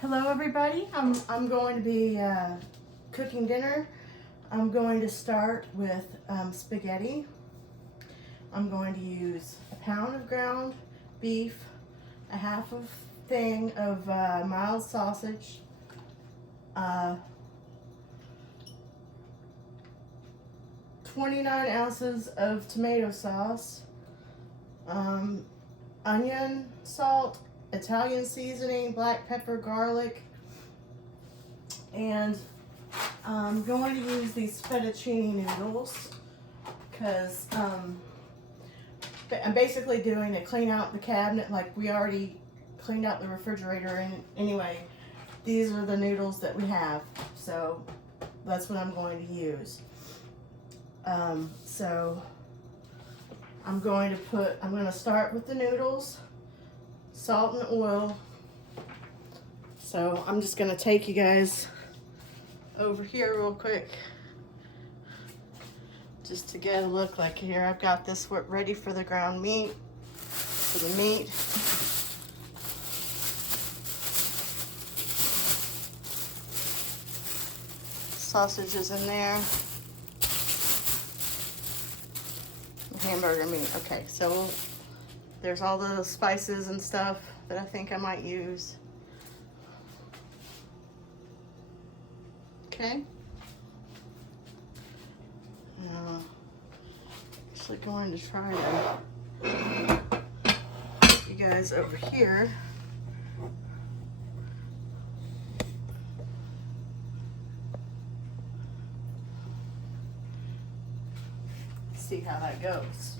Hello everybody, I'm going to be cooking dinner. I'm going to start with spaghetti. I'm going to use a pound of ground beef, a half of thing of mild sausage, 29 ounces of tomato sauce, onion, salt, Italian seasoning, black pepper, garlic, and I'm going to use these fettuccine noodles because I'm basically doing a clean out the cabinet, like we already cleaned out the refrigerator, and anyway, these are the noodles that we have, so that's what I'm going to use. So I'm going to start with the noodles, salt and oil. So I'm just going to take you guys over here real quick just to get a look. Like here, I've got this ready for the ground meat, for the meat. Sausage is in there. Hamburger meat. Okay, so there's all the spices and stuff that I think I might use. Okay. Now, actually going to try to put you guys over here. See how that goes.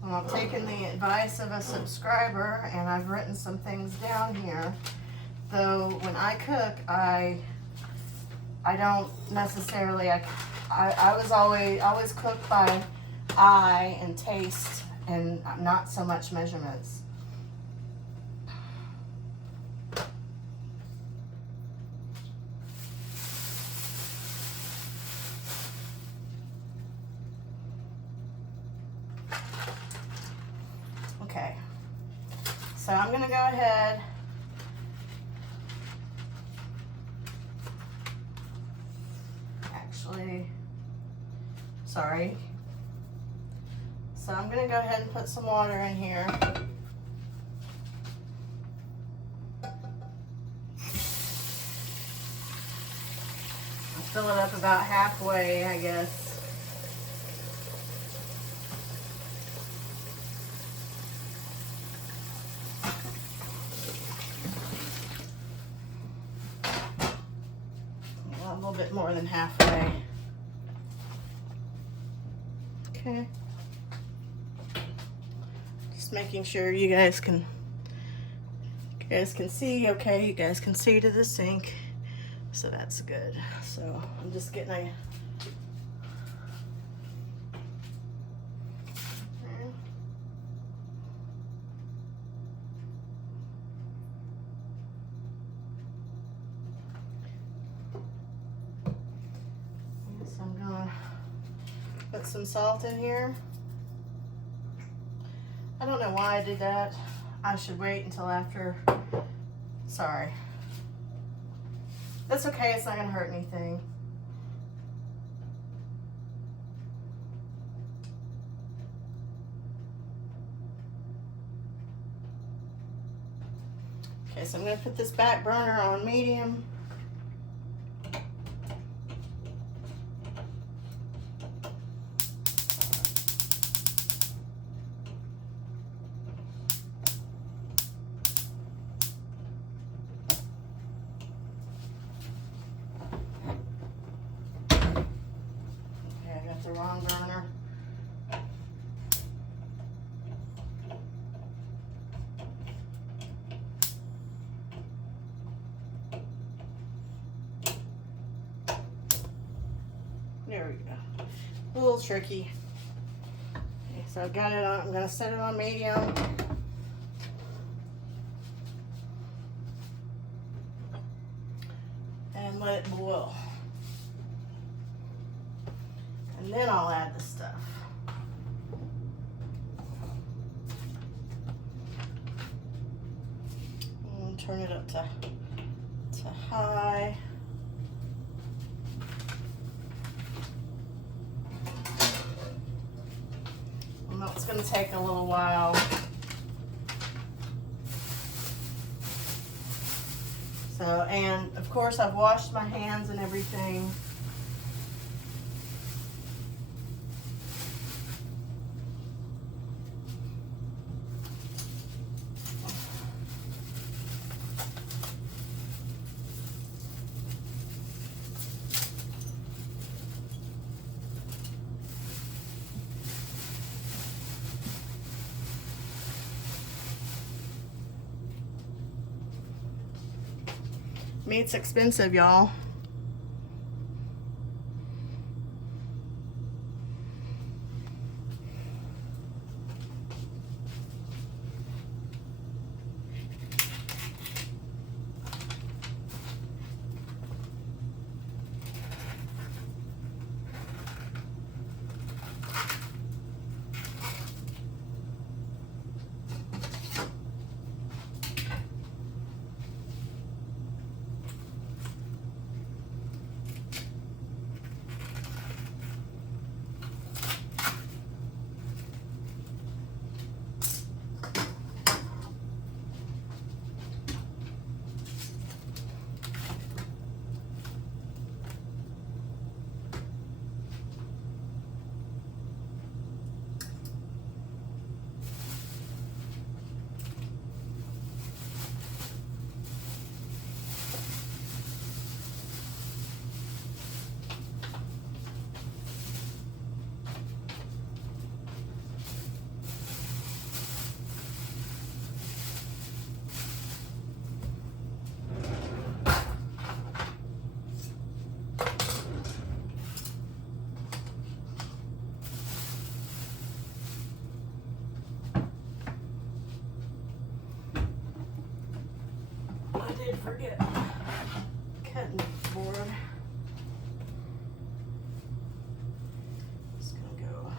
Well, I've taken the advice of a subscriber and I've written some things down here. Though when I cook, I don't necessarily, I was always cook by eye and taste and not so much measurements. Okay, so I'm gonna go ahead sorry. So I'm gonna go ahead and put some water in here. I'll fill it up about halfway, I guess. A little bit more than halfway. Okay. Just making sure you guys can see. Okay, you guys can see to the sink. So that's good. So I'm just getting a put some salt in here. I don't know why I did that. I should wait until after. Sorry. That's okay, it's not gonna hurt anything. Okay, so I'm gonna put this back burner on medium. The wrong burner. There we go. A little tricky. Okay, so I've got it on. I'm going to set it on medium. And let it boil. And then I'll add the stuff. turn it up to high. I know it's going to take a little while. So, and of course I've washed my hands and everything. Meat's expensive, y'all. I did forget cutting board. Just gonna go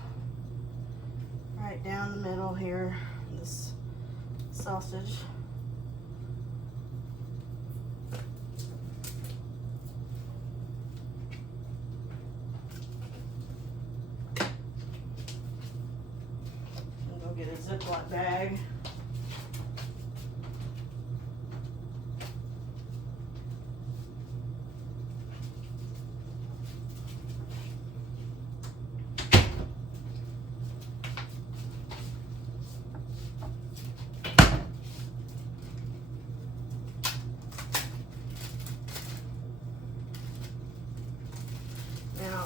right down the middle here, this sausage. And go get a Ziploc bag. Now,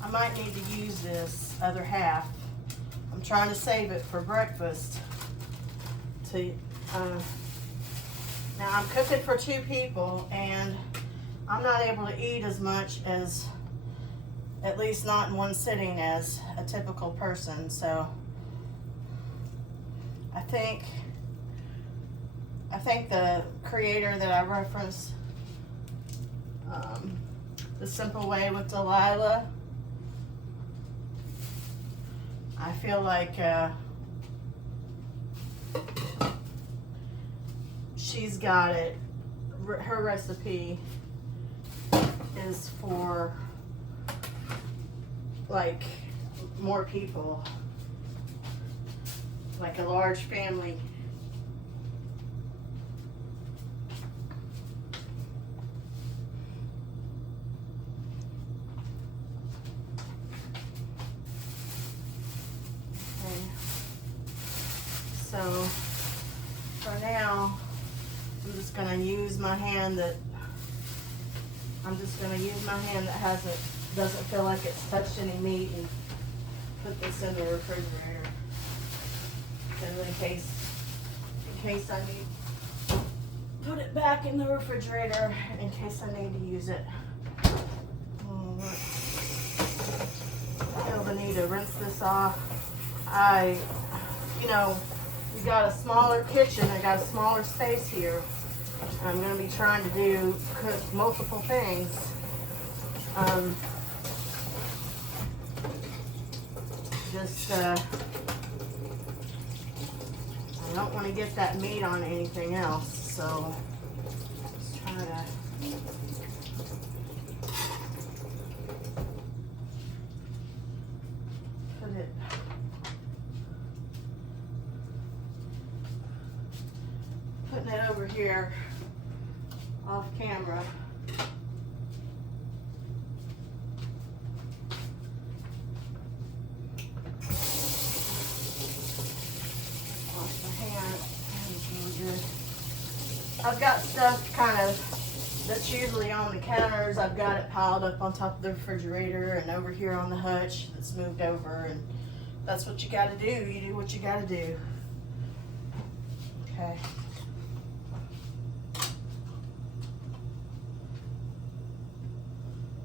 I might need to use this other half. I'm trying to save it for breakfast. Now I'm cooking for 2 people, and I'm not able to eat as much as, at least not in one sitting, as a typical person. So I think the creator that I referenced, The Simple Way with Delilah, I feel like she's got it. Her recipe is for like more people, like a large family. So for now, I'm just gonna use my hand that doesn't feel like it's touched any meat, and put this in the refrigerator. So in case I need, put it back in the refrigerator in case I need to use it. I feel the need to rinse this off. You got a smaller kitchen, I got a smaller space here. I'm going to be trying to cook multiple things. don't want to get that meat on anything else, so let's try to putting it over here off camera. Wash my hands. That's really good. I've got stuff kind of that's usually on the counters. I've got it piled up on top of the refrigerator and over here on the hutch that's moved over, and that's what you got to do. You do what you got to do. Okay.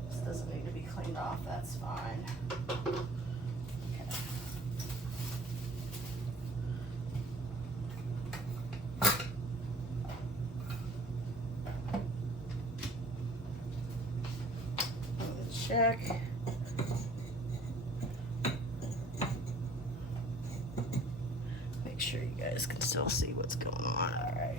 This doesn't need to be cleaned off. That's fine. Okay. Check. Make sure you guys can still see what's going on. All right.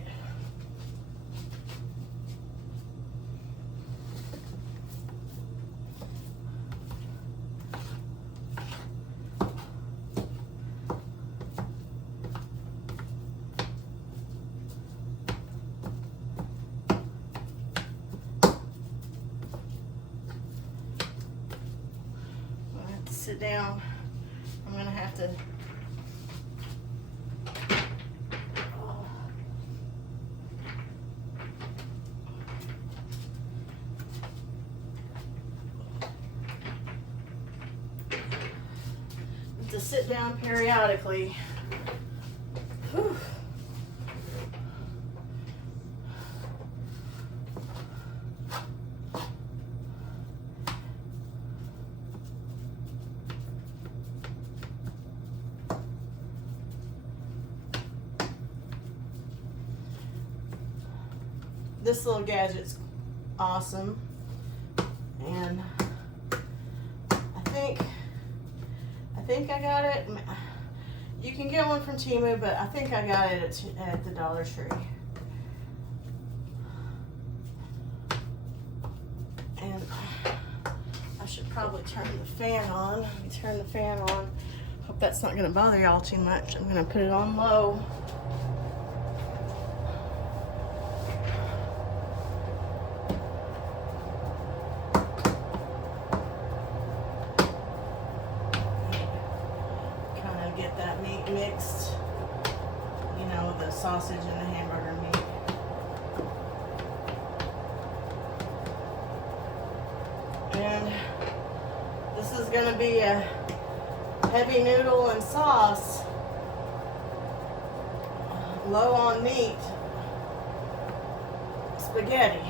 Sit down. I'm gonna have to sit down periodically. Whew. This little gadget's awesome, and I think I got it. You can get one from Temu, but I think I got it at the Dollar Tree. And I should probably turn the fan on. Let me turn the fan on. Hope that's not going to bother y'all too much. I'm going to put it on low. Get that meat mixed, you know, the sausage and the hamburger meat. And this is going to be a heavy noodle and sauce, low on meat spaghetti.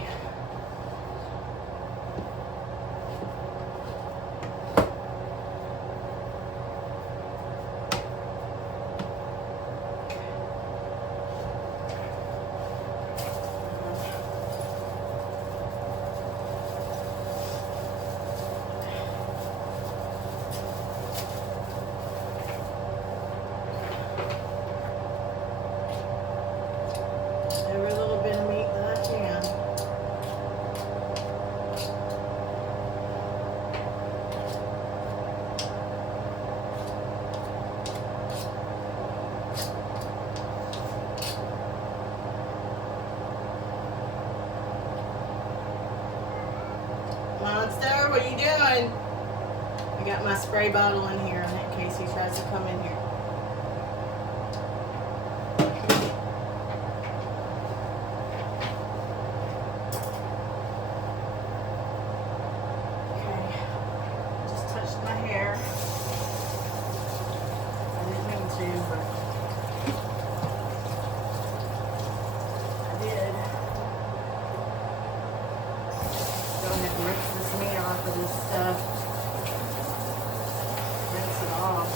Every little bit of meat that I can. Monster, what are you doing? I got my spray bottle in here in case he tries to come in here. Rinse it off.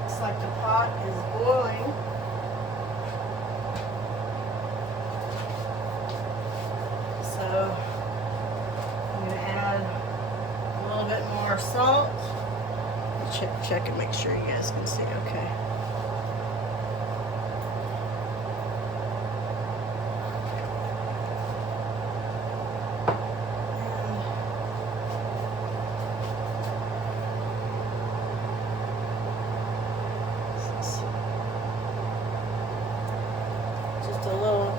looks like the pot is boiling. So I'm going to add a little bit more salt. Check and make sure you guys can see okay. Just a little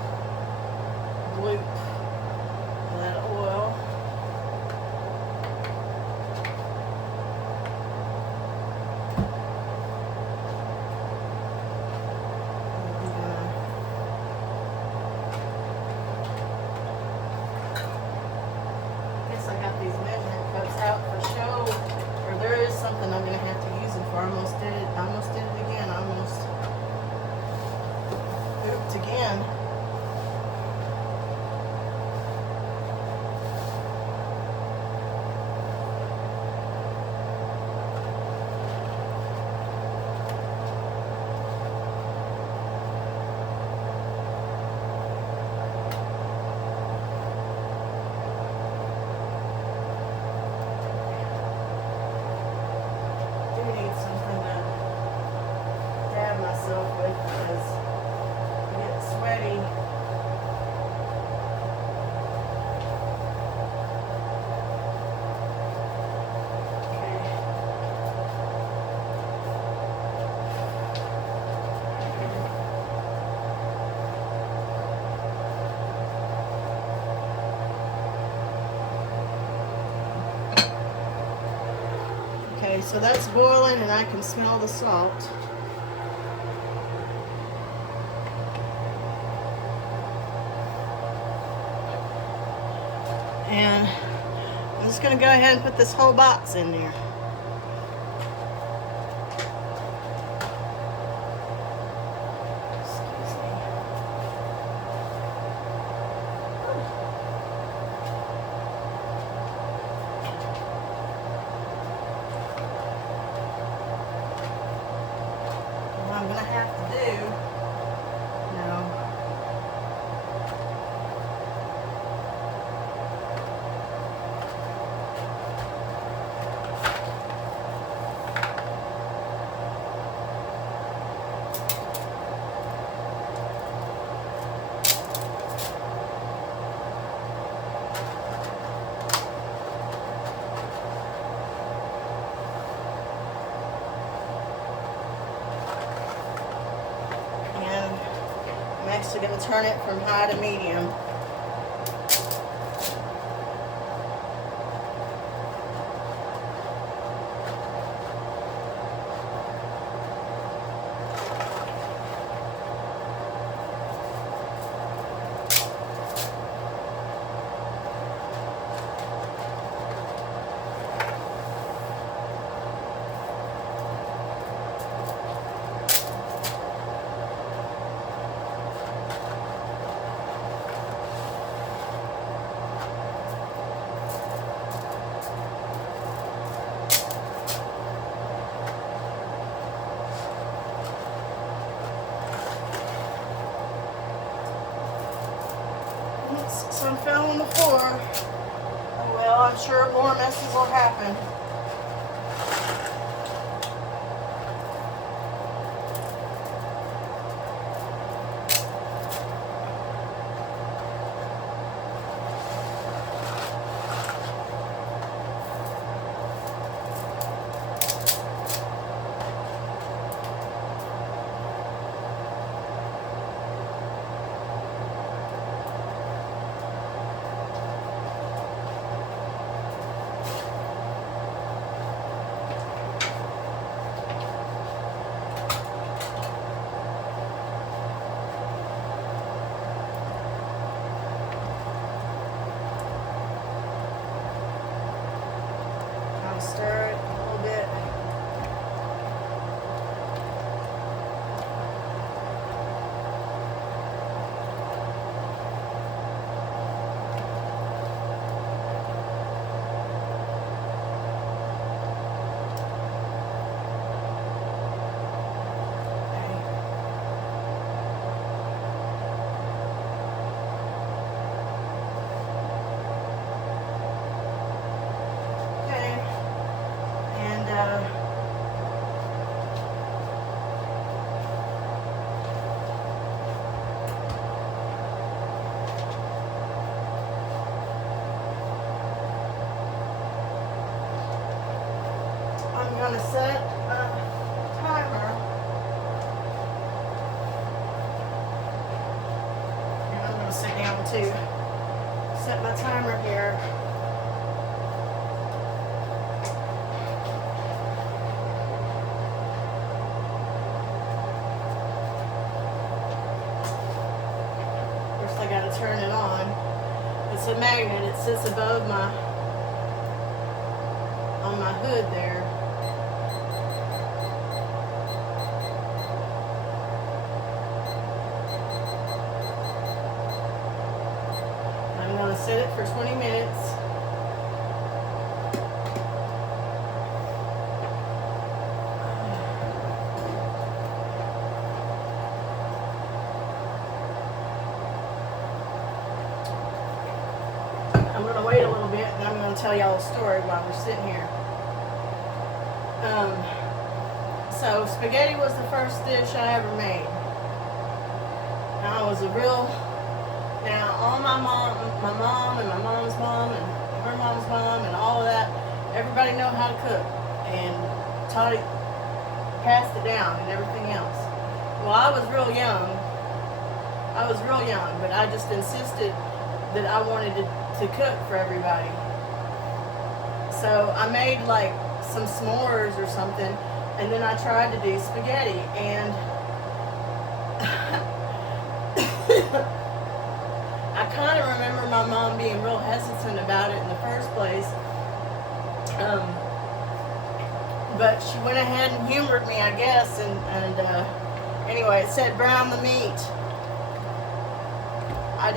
loop of that oil. I got these measuring cups out for show, or there is something I'm going to have to use it for. I almost did it again. I almost ooped again. Okay, so that's boiling and I can smell the salt. And I'm just going to go ahead and put this whole box in there. What I'm going to have to do, I'm actually going to turn it from high to medium. Some fell on the floor. Oh well, I'm sure more messes will happen. going to set a timer. And I'm going to sit down to set my timer here. First I got to turn it on. It's a magnet. It sits above on my hood there. I'm going to set it for 20 minutes. I'm going to wait a little bit and I'm going to tell y'all a story while we're sitting here. So spaghetti was the first dish I ever made. Now all my mom and my mom's mom and her mom's mom and all of that, everybody know how to cook and passed it down and everything else. Well, I was real young, but I just insisted that I wanted to cook for everybody. So I made like some s'mores or something, and then I tried to do spaghetti, and I kind of remember my mom being real hesitant about it in the first place, but she went ahead and humored me, I guess, and anyway, it said brown the meat. I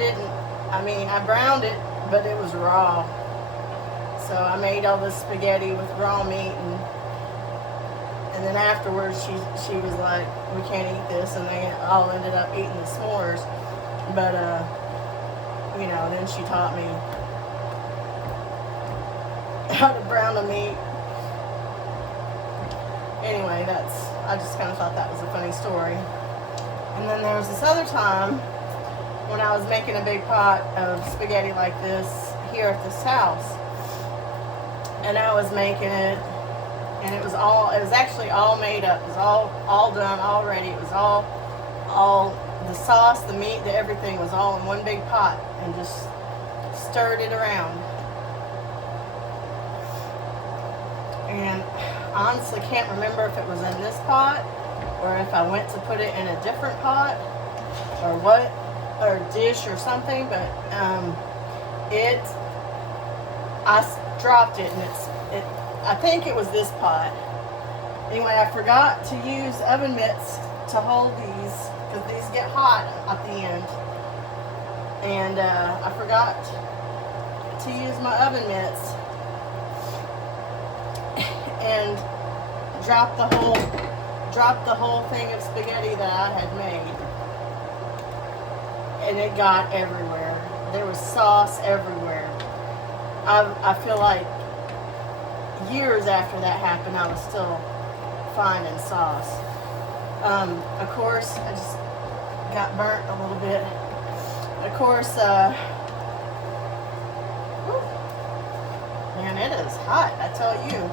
browned it, but it was raw. So I made all this spaghetti with raw meat, and then afterwards she was like, we can't eat this, and they all ended up eating the s'mores. But then she taught me how to brown the meat. Anyway, I just kind of thought that was a funny story. And then there was this other time when I was making a big pot of spaghetti like this here at this house. And I was making it, and it was actually all made up. It was all done already. It was all the sauce, the meat, everything was all in one big pot, and just stirred it around. And I honestly can't remember if it was in this pot or if I went to put it in a different pot or what, or dish or something, but I dropped it, and I think it was this pot. Anyway, I forgot to use oven mitts to hold these, because these get hot at the end, and I forgot to use my oven mitts and dropped the whole thing of spaghetti that I had made, and it got everywhere. There was sauce everywhere. I feel like years after that happened, I was still finding sauce. Of course, I just got burnt a little bit. Of course, man, it is hot, I tell you.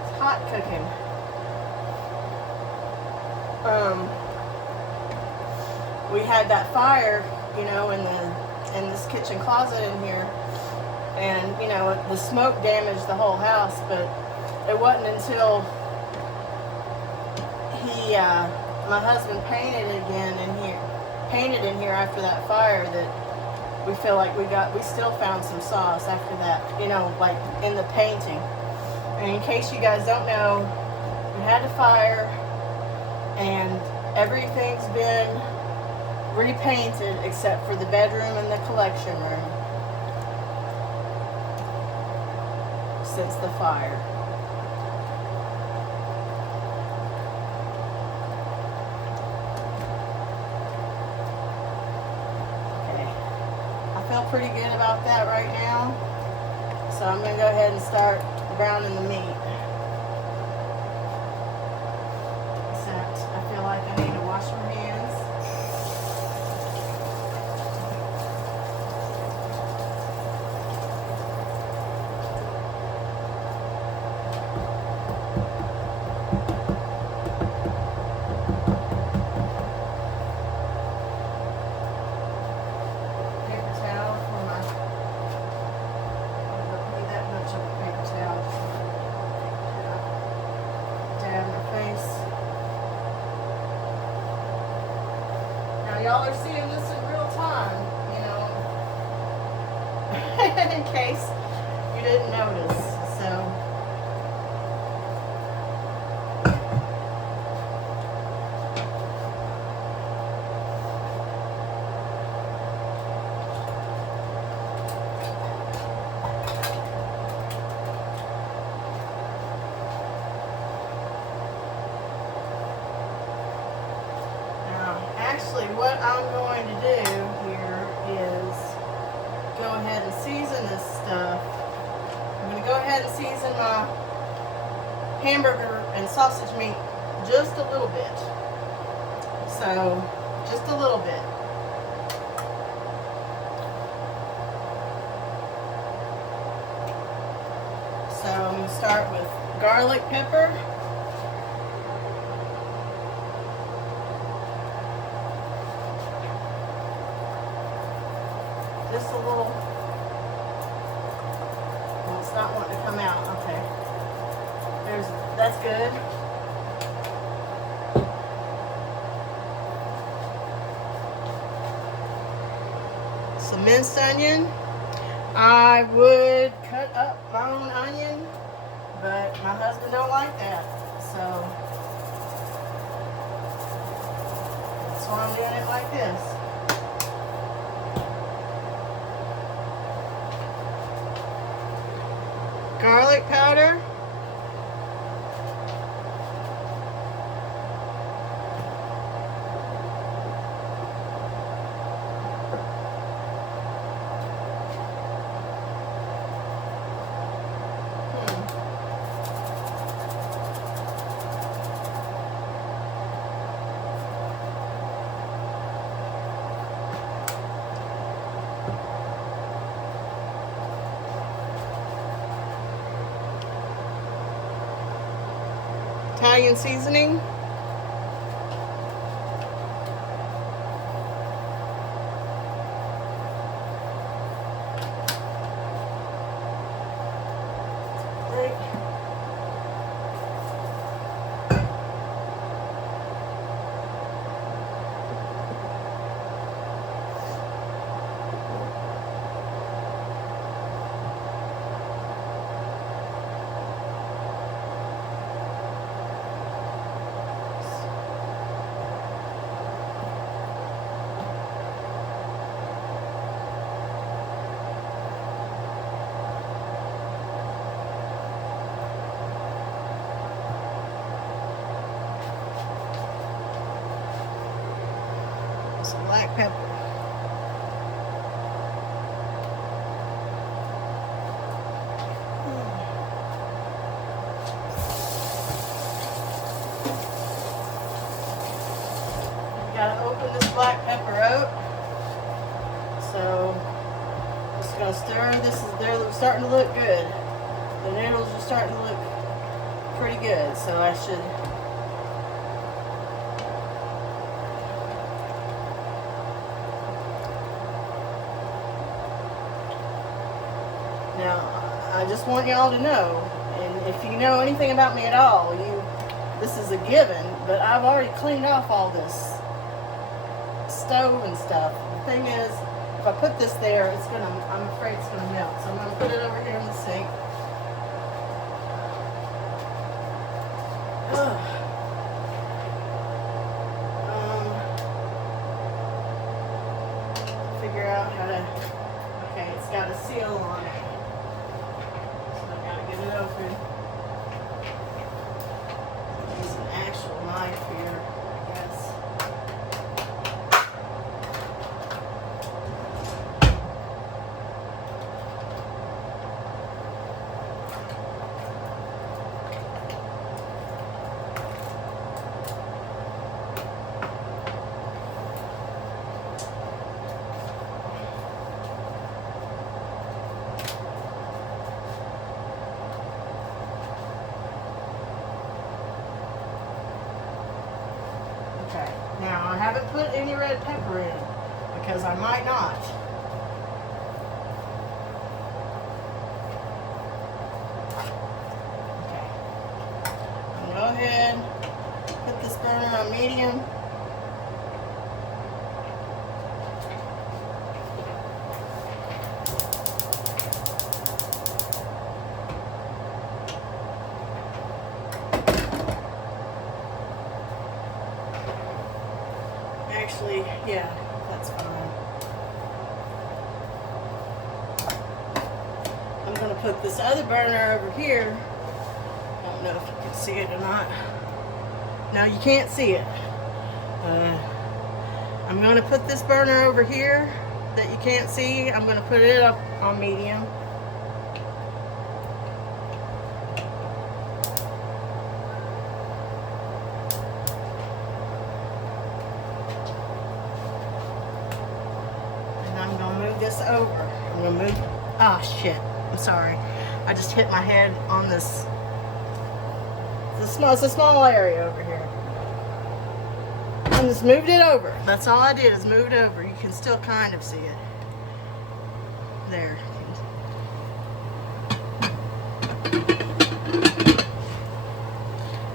It's hot cooking. We had that fire, in this kitchen closet in here, and the smoke damaged the whole house, but it wasn't until my husband painted in here after that fire that we feel like we still found some sauce after that, like in the painting. And in case you guys don't know, we had a fire and everything's been repainted except for the bedroom and the collection room since the fire. Okay, I feel pretty good about that right now, so I'm going to go ahead and start browning the meat. Except I feel like I need to wash my hands. y'all are seeing this in real time, you know, in case you didn't notice. So. Actually, what I'm going to do here is go ahead and season this stuff. I'm going to go ahead and season my hamburger and sausage meat just a little bit. So, just a little bit. So, I'm going to start with garlic pepper. Just a little. Well, it's not wanting to come out. Okay. That's good. Some minced onion. I would cut up my own onion, but my husband don't like that. So that's why I'm doing it like this. Garlic powder. Italian seasoning. Some black pepper. You gotta open this black pepper out. So just gonna stir. They're starting to look good. The noodles are starting to look pretty good. So I should. Now, I just want y'all to know, and if you know anything about me at all, this is a given, but I've already cleaned off all this stove and stuff. The thing is, if I put this there, I'm afraid it's gonna melt. So I'm gonna put it over here in the sink. Figure out how to, okay, it's got a seal on it. Get it open. Use an actual knife here, I guess. Okay, now I haven't put any red pepper in because I might not. Okay, I'll go ahead, put this burner on medium. Yeah, that's fine. I'm going to put this other burner over here. I don't know if you can see it or not. No, you can't see it. I'm going to put this burner over here that you can't see. I'm going to put it up on medium. And I'm going to move this over. I'm going to move, oh shit, I'm sorry. I just hit my head on this. It's a small area over here. I just moved it over. That's all I did is move it over. You can still kind of see it. There.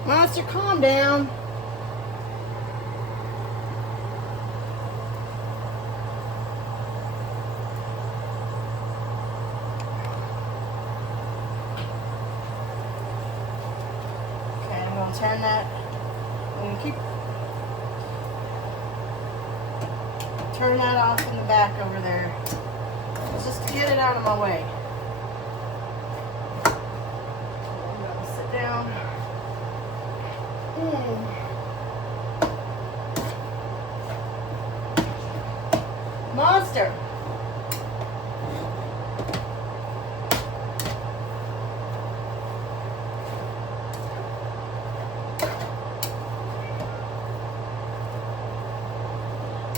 Monster, calm down. Okay, I'm going to turn that. I'm going to keep turn that off in the back over there. Just to get it out of my way. I'm going to sit down. Monster!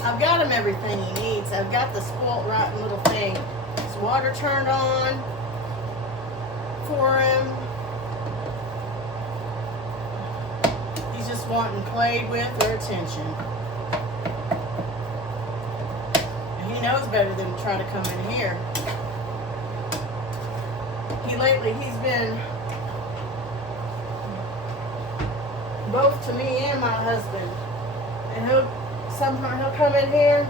I've got him everything he needs. I've got the spoiled rotten little thing. His water turned on for him. He's just wanting played with or attention. And he knows better than to try to come in here. He's been both to me and my husband. And sometimes he'll come in here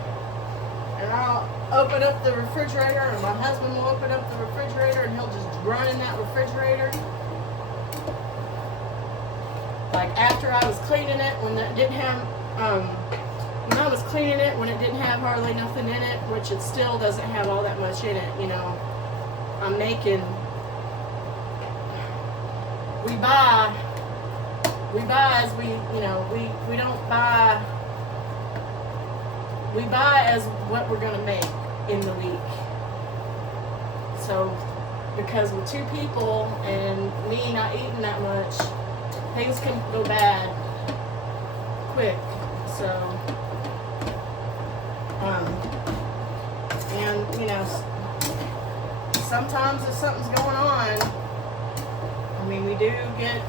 and I'll open up the refrigerator, and my husband will open up the refrigerator and he'll just run in that refrigerator. Like after I was cleaning it when it didn't have, when I was cleaning it when it didn't have hardly nothing in it, which it still doesn't have all that much in it, you know. I'm making, we buy as we, you know, we don't buy. We buy as what we're going to make in the week. So, because with two people and me not eating that much, things can go bad quick. So, and you know, sometimes if something's going on, I mean, we do get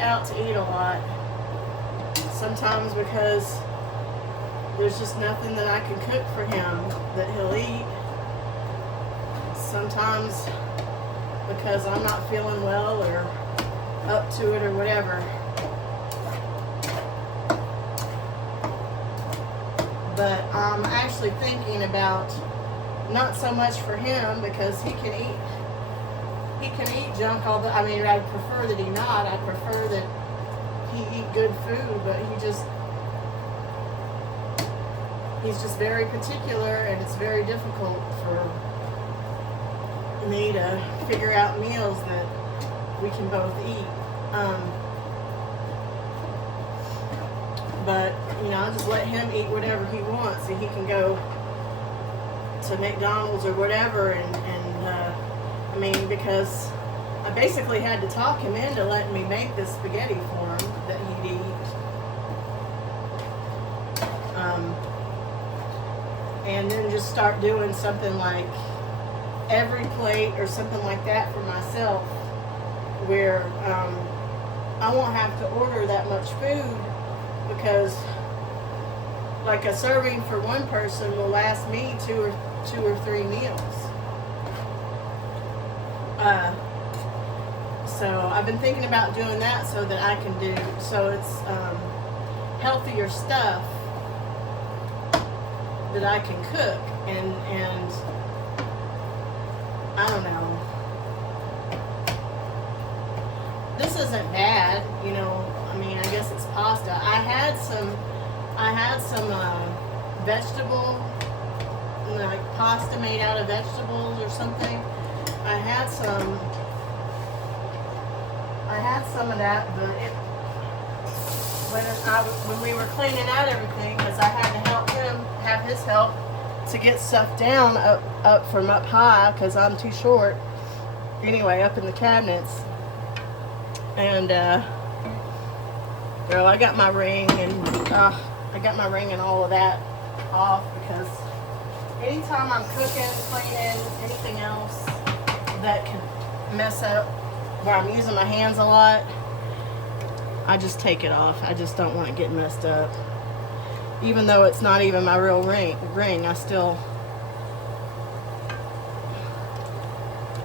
out to eat a lot. Sometimes because there's just nothing that I can cook for him that he'll eat. Sometimes because I'm not feeling well or up to it or whatever. But I'm actually thinking about not so much for him because he can eat junk all the, I mean, I'd prefer that he not. I prefer that he eat good food, but he's just very particular, and it's very difficult for me to figure out meals that we can both eat. But you know, I'll just let him eat whatever he wants, and he can go to McDonald's or whatever, and I mean, because I basically had to talk him into letting me make this spaghetti for him that he'd eat. And then just start doing something like every plate or something like that for myself, where I won't have to order that much food, because like a serving for one person will last me two or three meals. So I've been thinking about doing that so that I can do, so it's healthier stuff that I can cook, and I don't know. This isn't bad, you know. I mean, I guess it's pasta. I had some I had some vegetable, like pasta made out of vegetables or something. I had some of that, but when we were cleaning out everything, because I had to help him have his help to get stuff down up from up high, because I'm too short. Anyway, up in the cabinets, and girl, I got my ring and all of that off, because anytime I'm cooking, cleaning, anything else that can mess up where I'm using my hands a lot, I just take it off. I just don't want it getting messed up. Even though it's not even my real ring, I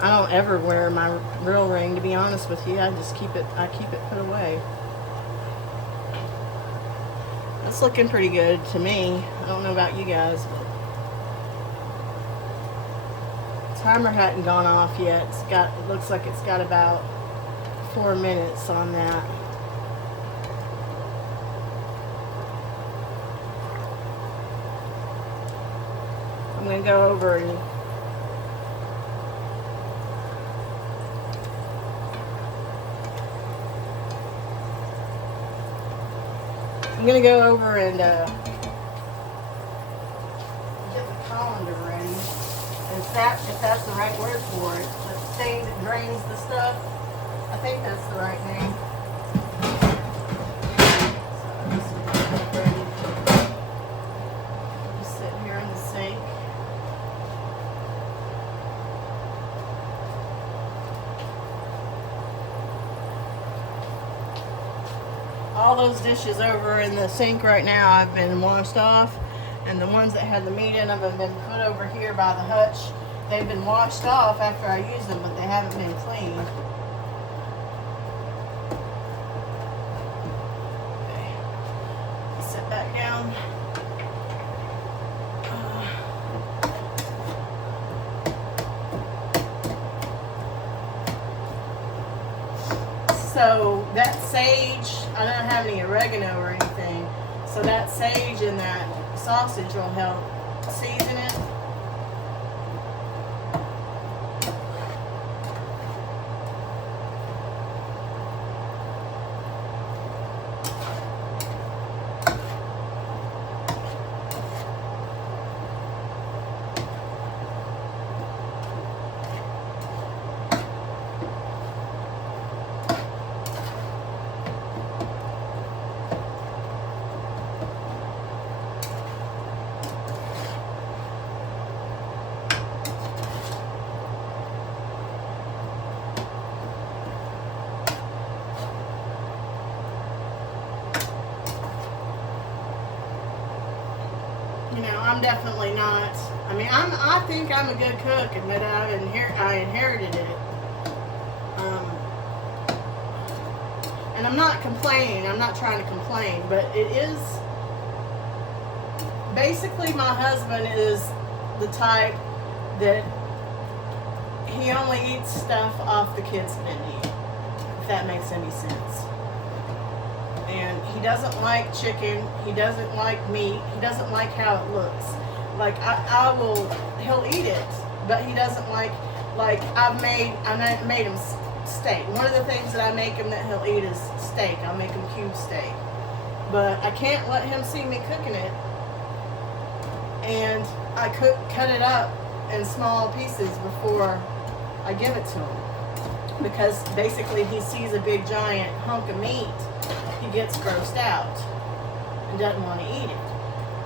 don't ever wear my real ring, to be honest with you. I keep it put away. It's looking pretty good to me. I don't know about you guys, but timer hadn't gone off yet. It looks like it's got about 4 minutes on that. I'm going to go over and get the colander ready. If that's the right word for it. The thing that drains the stuff. I think that's the right name. So this is ready. Just sit here in the sink. All those dishes over in the sink right now have been washed off, and the ones that had the meat in them have been put over here by the hutch. They've been washed off after I use them, but they haven't been cleaned. Okay. Sit back down. So that sage, I don't have any oregano or anything, so that sage in that sausage will help season it. You know, I'm definitely not. I mean, I think I'm a good cook, but I inherited it. And I'm not complaining. I'm not trying to complain, but it is basically my husband is the type that he only eats stuff off the kids' menu, if that makes any sense. And he doesn't like chicken, he doesn't like meat, he doesn't like how it looks. Like he'll eat it, but he doesn't like I made him steak. One of the things that I make him that he'll eat is steak. I'll make him cube steak. But I can't let him see me cooking it. And I cut it up in small pieces before I give it to him. Because basically he sees a big giant hunk of meat, he gets grossed out and doesn't want to eat it.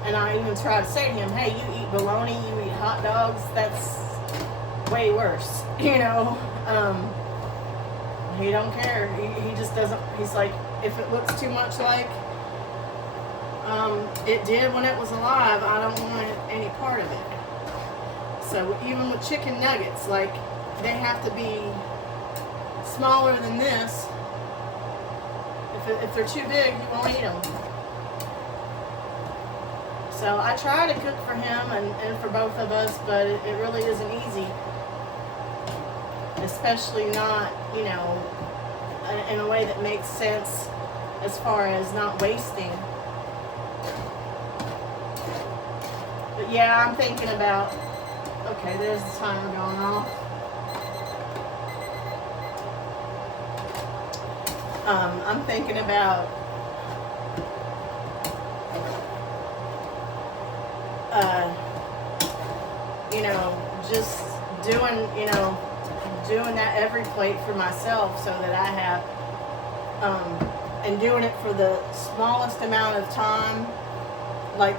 And I even try to say to him, hey, you eat bologna, you eat hot dogs, that's way worse, you know. He don't care. He just doesn't. He's like, if it looks too much like it did when it was alive, I don't want any part of it. So even with chicken nuggets, like, they have to be smaller than this. If they're too big, you won't eat them. So I try to cook for him and for both of us, but it really isn't easy. Especially not, you know, in a way that makes sense as far as not wasting. But yeah, I'm thinking about, okay, there's the timer going off. I'm thinking about you know, just doing, doing that every plate for myself so that I have, and doing it for the smallest amount of time, like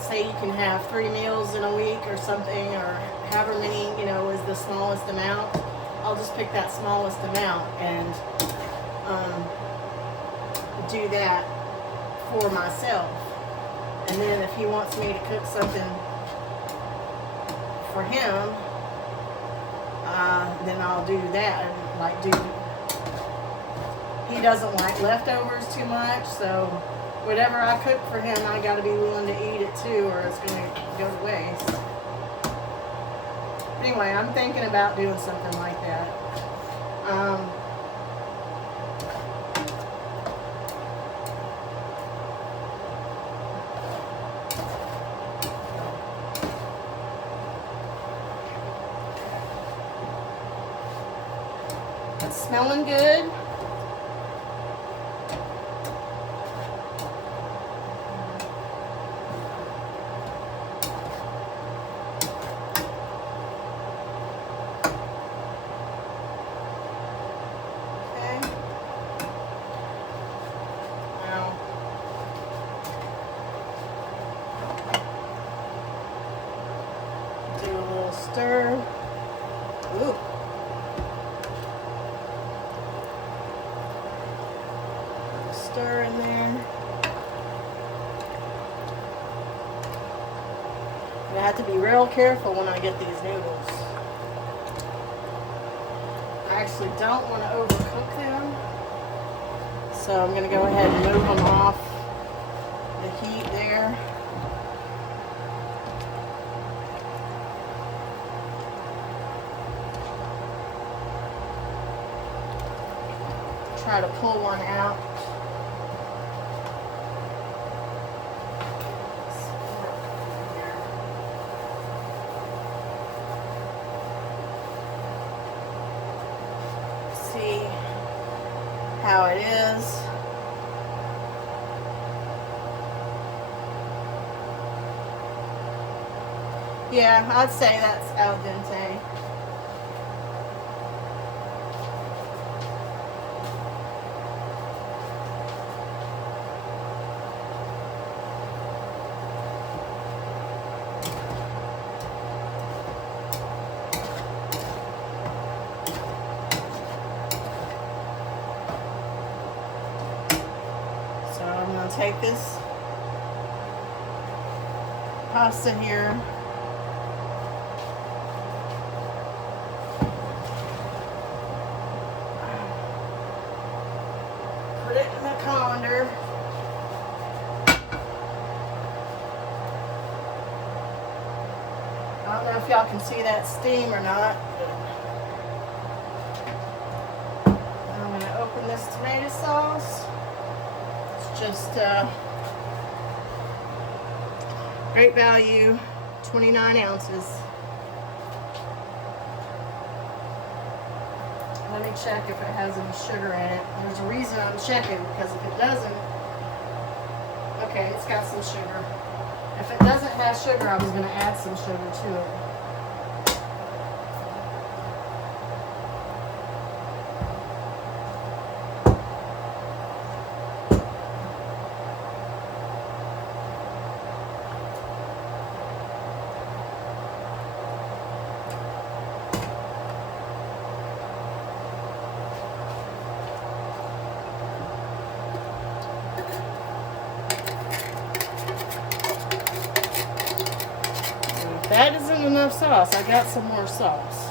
say you can have 3 meals in a week or something, or however many, is the smallest amount. I'll just pick that smallest amount and do that for myself. And then if he wants me to cook something for him, then I'll do that. And he doesn't like leftovers too much, so whatever I cook for him, I got to be willing to eat it too, or it's going to go to waste. Anyway, I'm thinking about doing something like that. It's smelling good. Stir. Ooh. Stir in there. I have to be real careful when I get these noodles. I actually don't want to overcook them, so I'm going to go ahead and move them off the heat there. Try to pull one out. See how it is. Yeah, I'd say that's al dente. Take this pasta here, put it in the colander, I don't know if y'all can see that steam or not. I'm going to open this tomato sauce. Just Great Value, 29 ounces. Let me check if it has any sugar in it. There's a reason I'm checking, because if it doesn't, okay, it's got some sugar. If it doesn't have sugar, I was going to add some sugar to it. That isn't enough sauce. I got some more sauce.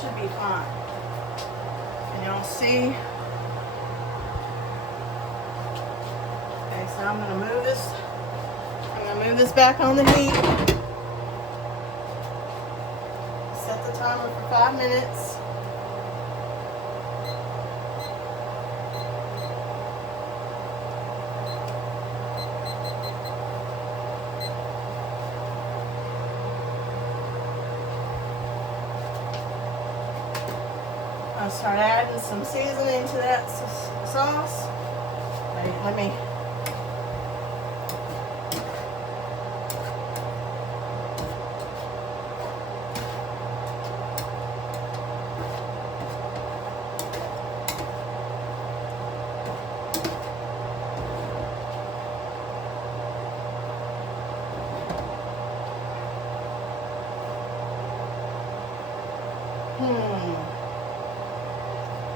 Should be fine. Can y'all see? Okay, so I'm gonna move this. I'm gonna move this back on the heat. Set the timer for 5 minutes. I'll start adding some seasoning to that sauce. Wait, let me.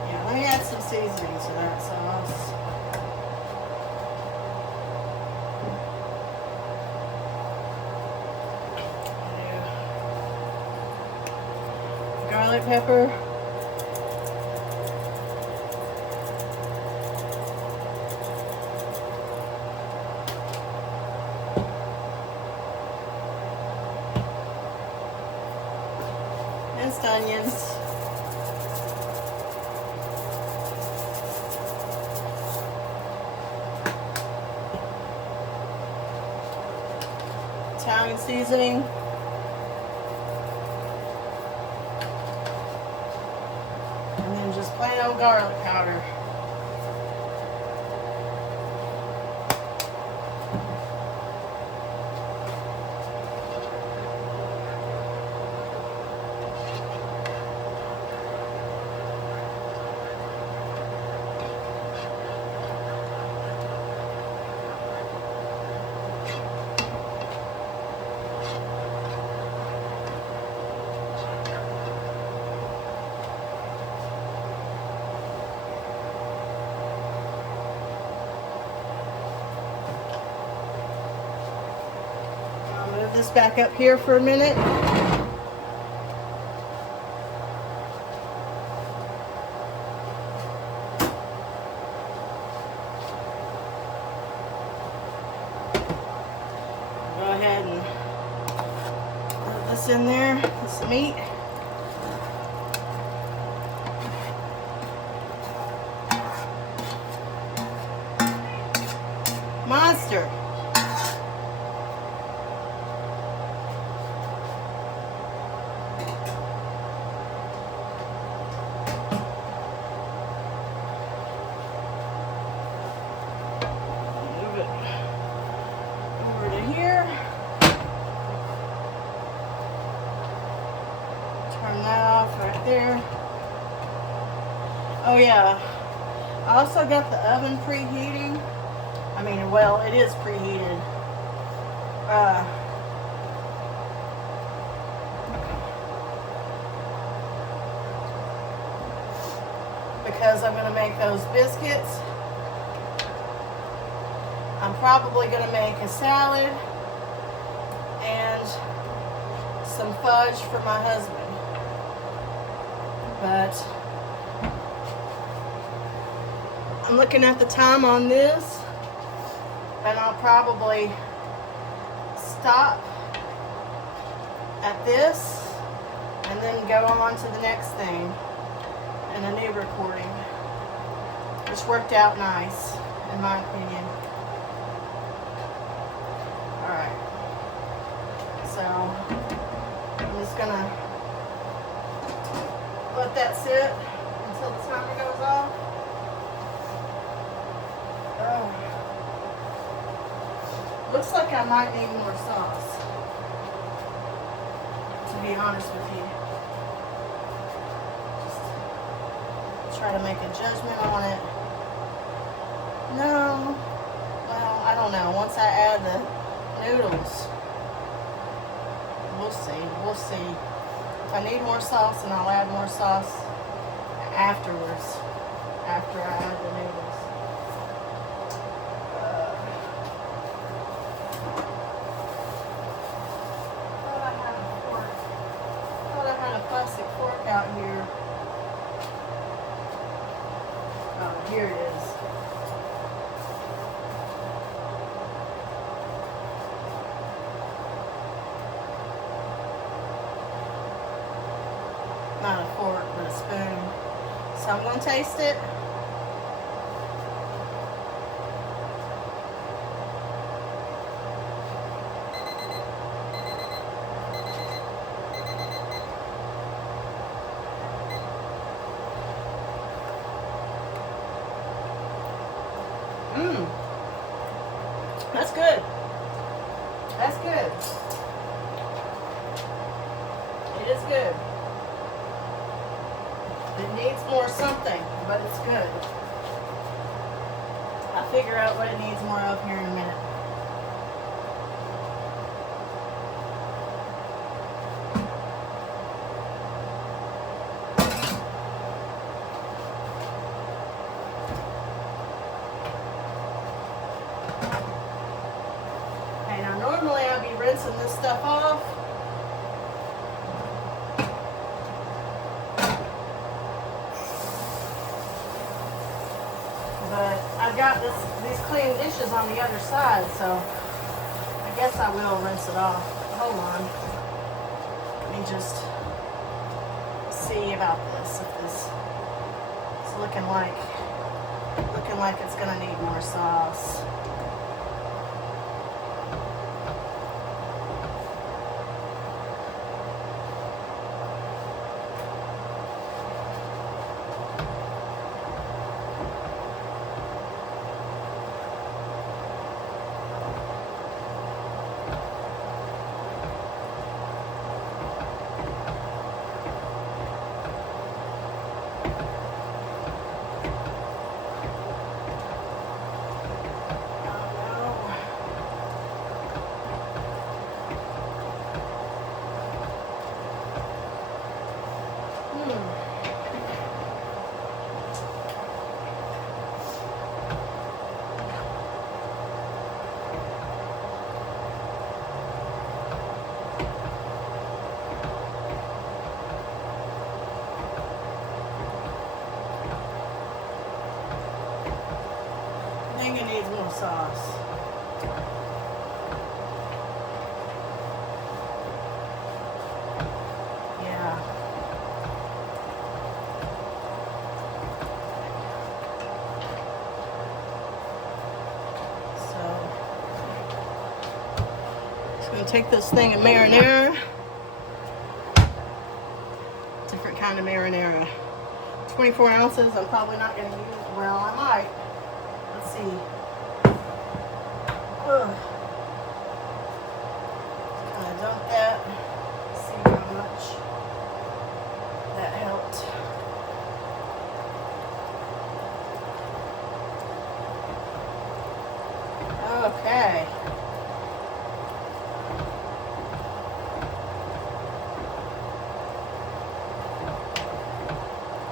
Yeah, let me add some seasoning to that sauce. Garlic pepper. Minced onions. Italian seasoning. And then just plain old garlic powder. Move this back up here for a minute. Go ahead and put this in there, this meat. Monster. Right there. Oh yeah, I also got the oven preheating. I mean, well, it is preheated. Because I'm going to make those biscuits. I'm probably going to make a salad and some fudge for my husband. But I'm looking at the time on this, and I'll probably stop at this and then go on to the next thing in a new recording, which worked out nice in my opinion. Alright, so I'm just gonna let that sit until the timer goes off. Oh. Looks like I might need more sauce, to be honest with you. Just try to make a judgment on it. No, well, I don't know. Once I add the noodles, we'll see. If I need more sauce, then I'll add more sauce afterwards, after I add the noodles. Thought I had a plastic fork out here. Oh, here it is. Not a fork, but a spoon. So I'm going to taste it. That's good. That's good. It is good. It needs more something, but it's good. I'll figure out what it needs more of here in a minute. Okay, now normally I'd be rinsing this stuff off. But I've got these clean dishes on the other side, so I guess I will rinse it off. Hold on. Let me just see about this. If this is looking like it's gonna need more sauce. I think it needs more sauce. Yeah. So, just gonna take this thing of marinara. Different kind of marinara. 24 ounces. I'm probably not gonna use. Well, I might. Let's see. Ugh. Kind of dump that. See how much that helped. Okay.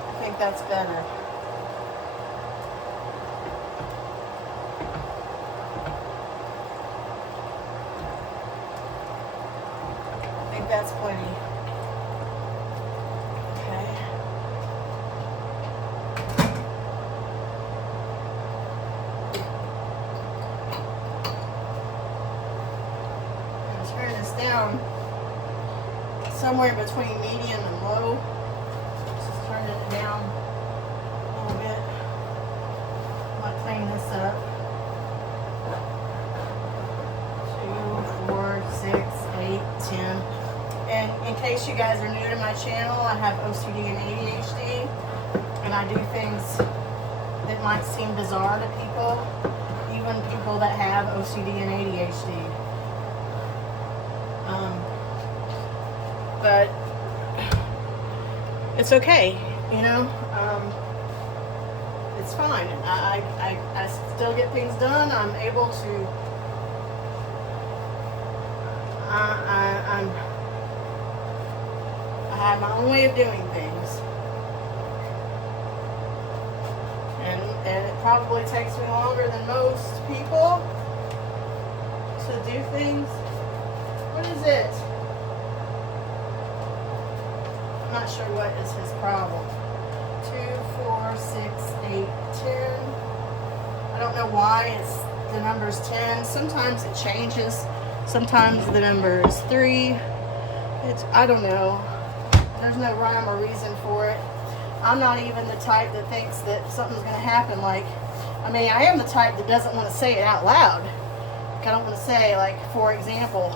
I think that's better. That's plenty. Okay. I'm turn this down somewhere between medium and low. Just turning it down a little bit. I'm gonna clean this up. 2, 4, 6, 8, 10. And in case you guys are new to my channel, I have OCD and ADHD, and I do things that might seem bizarre to people, even people that have OCD and ADHD. But it's okay, you know. It's fine. I still get things done. I'm able to. I have my own way of doing things, and it probably takes me longer than most people to do things. What is it? I'm not sure what is his problem. 2, 4, 6, 8, 10. I don't know why it's the number's 10. Sometimes it changes. Sometimes the number is 3. I don't know. There's no rhyme or reason for it. I'm not even the type that thinks that something's going to happen. Like, I mean, I am the type that doesn't want to say it out loud. Like, I don't want to say, like, for example.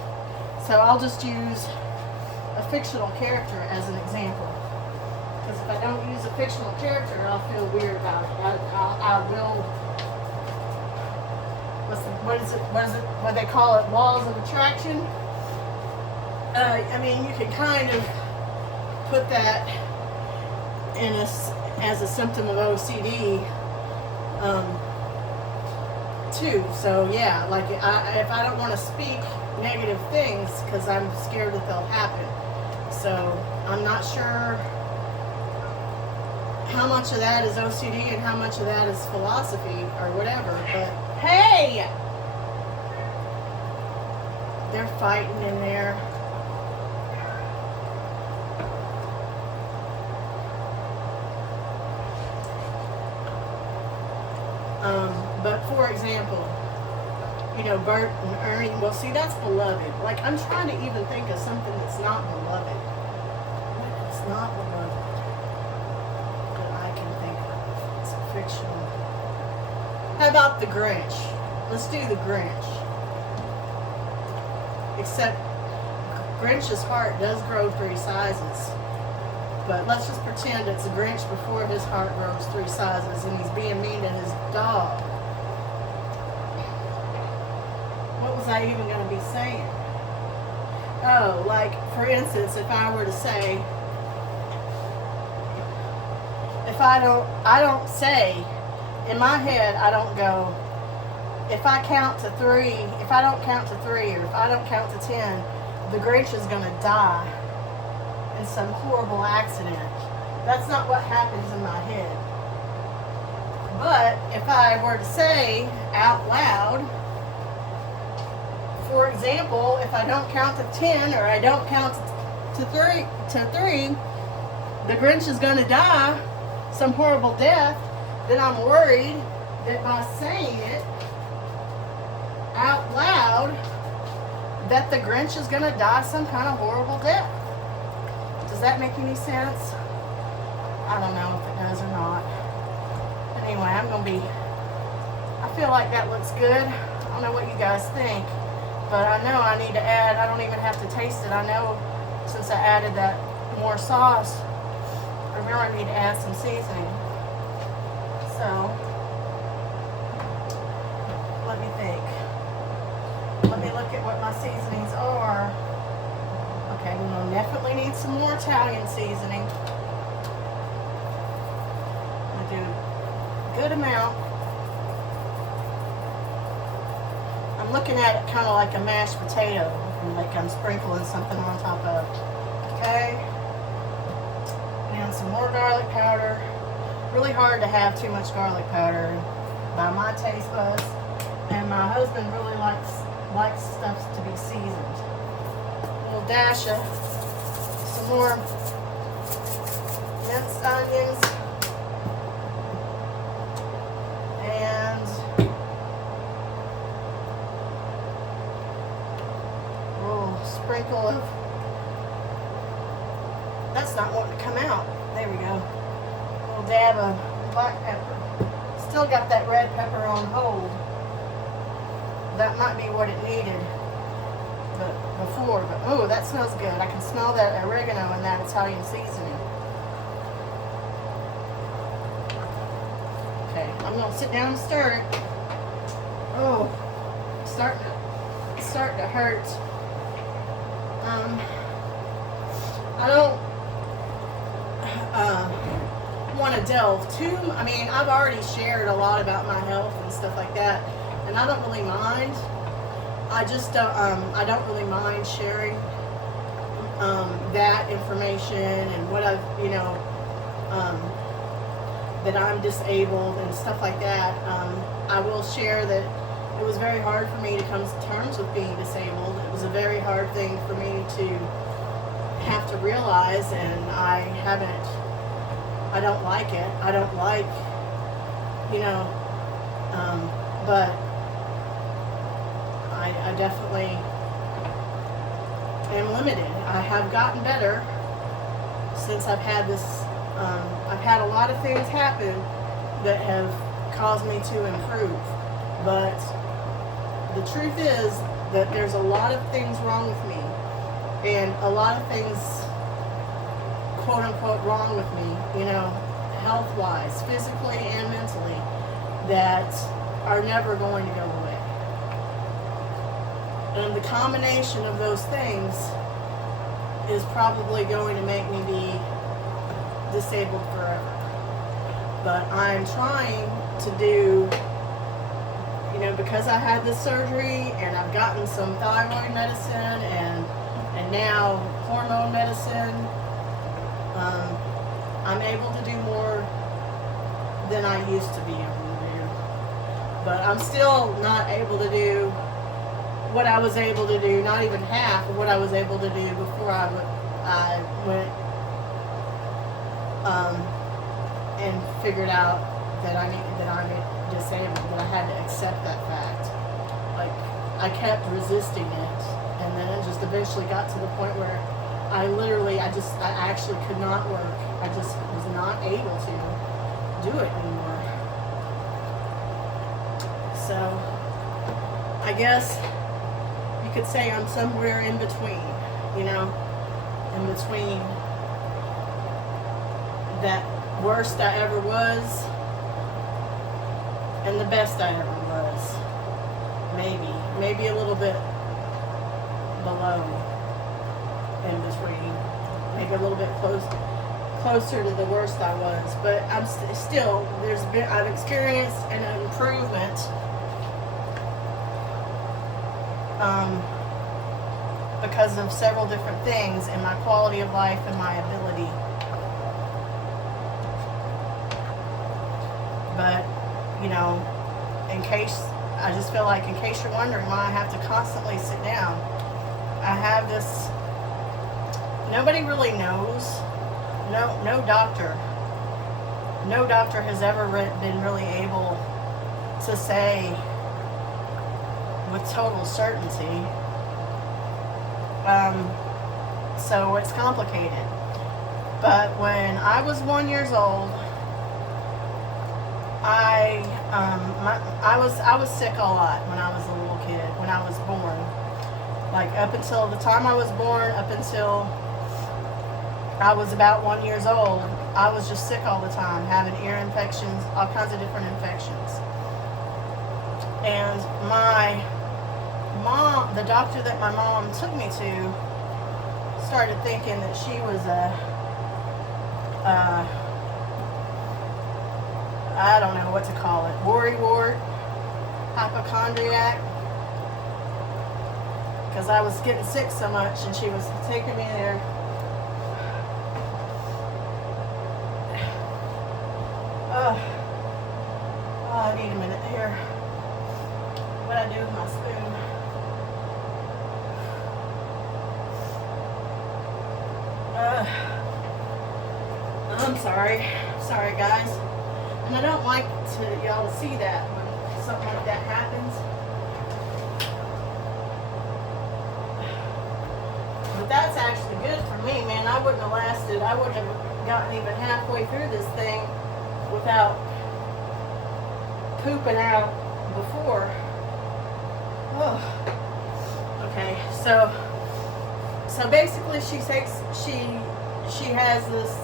So I'll just use a fictional character as an example. Because if I don't use a fictional character, I'll feel weird about it. I will what they call it, walls of attraction. I mean, you can kind of put that in as a symptom of OCD too. So yeah, like if I don't want to speak negative things because I'm scared that they'll happen. So I'm not sure how much of that is OCD and how much of that is philosophy or whatever. But hey, they're fighting in there. But for example, you know, Bert and Ernie, well, see, that's beloved. Like, I'm trying to even think of something that's not beloved. It's not beloved that I can think of. It's fictional. How about the Grinch? Let's do the Grinch. Except Grinch's heart does grow 3 sizes. But let's just pretend it's a Grinch before his heart grows 3 sizes and he's being mean to his dog. What was I even going to be saying? Oh, like, for instance, if I were to say, I don't say, in my head, I don't go, if I count to 3, if I don't count to 3, or if I don't count to 10, the Grinch is going to die in some horrible accident. That's not what happens in my head. But if I were to say out loud, for example, if I don't count to 10 or I don't count to 3, the Grinch is going to die some horrible death, then I'm worried that by saying it out loud that the Grinch is going to die some kind of horrible death. Does that make any sense? I don't know if it does or not. Anyway, I feel like that looks good. I don't know what you guys think, but I know I need to add, I don't even have to taste it. I know since I added that more sauce, I really need to add some seasoning. So, let me think. Let me look at what my seasonings are. Okay, we'll definitely need some more Italian seasoning. I do a good amount. I'm looking at it kind of like a mashed potato, like I'm sprinkling something on top of. Okay, and some more garlic powder. Really hard to have too much garlic powder by my taste buds, and my husband really likes stuff to be seasoned. A little dash of some more minced onions and a little sprinkle of, that's not wanting to come out. There we go. A little dab of black pepper. Still got that red pepper on hold. That might be what it needed before, but oh, that smells good. I can smell that oregano and that Italian seasoning. Okay, I'm gonna sit down and stir it. Oh, it's starting to hurt. I don't want to delve too. I mean, I've already shared a lot about my health and stuff like that, and I don't really mind. I just don't. I don't really mind sharing that information and what I've, that I'm disabled and stuff like that. I will share that it was very hard for me to come to terms with being disabled. It was a very hard thing for me to have to realize, and I don't like it. I don't like, but I definitely am limited. I have gotten better since I've had this. I've had a lot of things happen that have caused me to improve, but the truth is that there's a lot of things wrong with me, and a lot of things, quote unquote, wrong with me, health-wise, physically and mentally, that are never going to go away. And the combination of those things is probably going to make me be disabled forever. But I'm trying to do, because I had this surgery and I've gotten some thyroid medicine and now hormone medicine, I'm able to do more than I used to be able to do. But I'm still not able to do what I was able to do, not even half of what I was able to do before I went and figured out that I'm disabled, that I had to accept that fact. Like, I kept resisting it, and then it just eventually got to the point where I actually could not work. I just was not able to do it anymore. So, I guess you could say I'm somewhere in between, in between that worst I ever was and the best I ever was. Maybe a little bit below, in between, maybe a little bit closer to the worst I was, but I'm still, I've experienced an improvement because of several different things in my quality of life and my ability. But, I just feel like in case you're wondering why I have to constantly sit down, I have this, nobody really knows, no doctor has ever been really able to say with total certainty. So it's complicated. But when I was 1 year old, I was sick a lot when I was a little kid, when I was born. Like up until the time I was born, up until I was about 1 year old, I was just sick all the time, having ear infections, all kinds of different infections. And my mom, the doctor that my mom took me to, started thinking that she was I don't know what to call it, worrywart, hypochondriac, because I was getting sick so much, and she was taking me there. Oh, I need a minute here. What I do with my spoon? I'm sorry guys. And I don't like y'all to see that when something like that happens. But that's actually good for me, man. I wouldn't have gotten even halfway through this thing without pooping out before. Oh. Okay, so basically she has this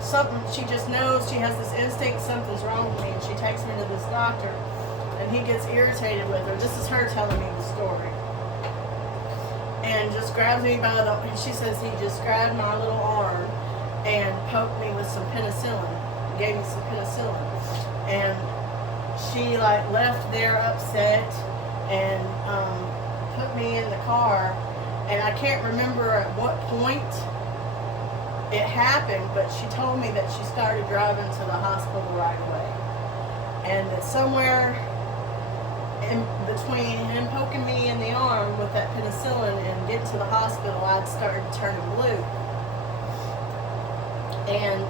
something, she just knows, she has this instinct something's wrong with me, and she takes me to this doctor, and he gets irritated with her. This is her telling me the story. And just grabs me by she says he just grabbed my little arm and poked me with some penicillin, gave me some penicillin. And she left there upset and put me in the car, and I can't remember at what point it happened, but she told me that she started driving to the hospital right away, and that somewhere in between him poking me in the arm with that penicillin and getting to the hospital, I'd started turning blue, and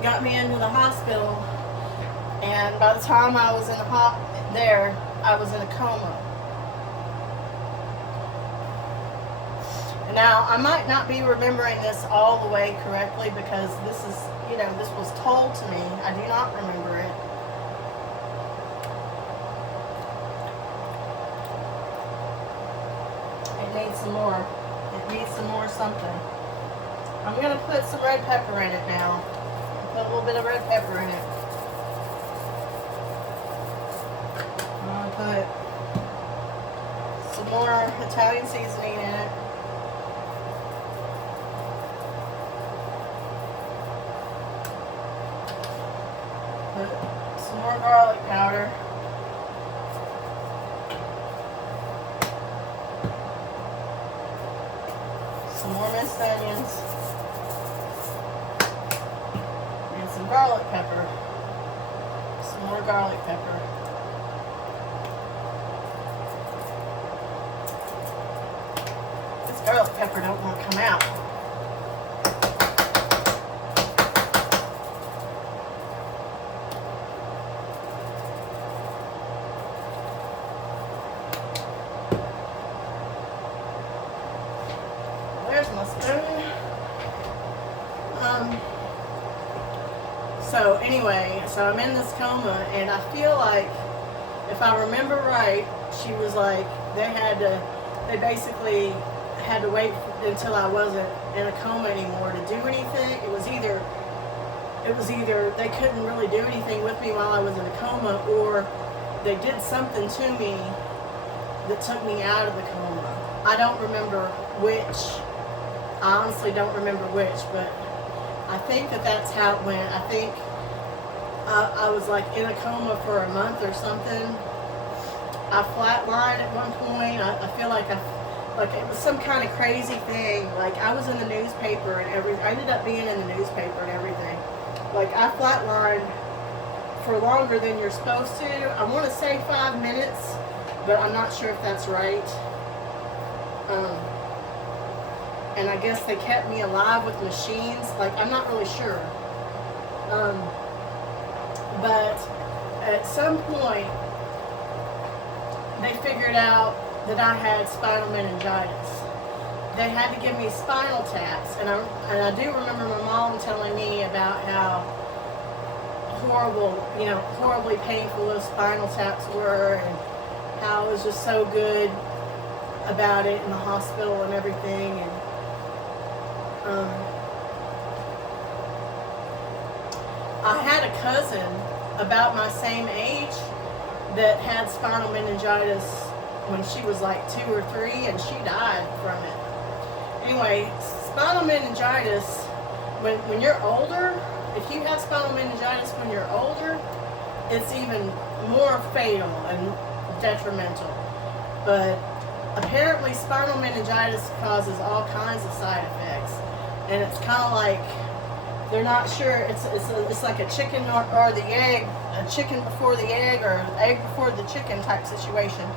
got me into the hospital, and by the time I was in there, I was in a coma. Now, I might not be remembering this all the way correctly, because this is, this was told to me. I do not remember it. It needs some more. It needs some more something. I'm going to put some red pepper in it now. Put a little bit of red pepper in it. I'm going to put some more Italian seasoning in it. Put some more garlic powder. Some more minced onions. And some garlic pepper. Some more garlic pepper. This garlic pepper don't want to come out. There's my spoon. So anyway, so I'm in this coma, and I feel like, if I remember right, she was like, they basically had to wait until I wasn't in a coma anymore to do anything. It was either they couldn't really do anything with me while I was in a coma, or they did something to me that took me out of the coma. I don't remember which. I honestly don't remember which, but I think that's how it went. I think I was like in a coma for a month or something. I flatlined at one point. I feel like it was some kind of crazy thing. Like, I was in the newspaper and everything. I ended up being in the newspaper and everything. Like, I flatlined for longer than you're supposed to. I want to say 5 minutes, but I'm not sure if that's right. And I guess they kept me alive with machines. Like, I'm not really sure. But at some point, they figured out that I had spinal meningitis. They had to give me spinal taps, and I do remember my mom telling me about how horribly painful those spinal taps were, and how it was just so good about it in the hospital and everything. And I had a cousin about my same age that had spinal meningitis when she was like 2 or 3, and she died from it. Anyway, spinal meningitis, when you're older, if you have spinal meningitis when you're older, it's even more fatal and detrimental. But apparently spinal meningitis causes all kinds of side effects. And it's kind of like, they're not sure, it's like a chicken or the egg, a chicken before the egg, or egg before the chicken type situation.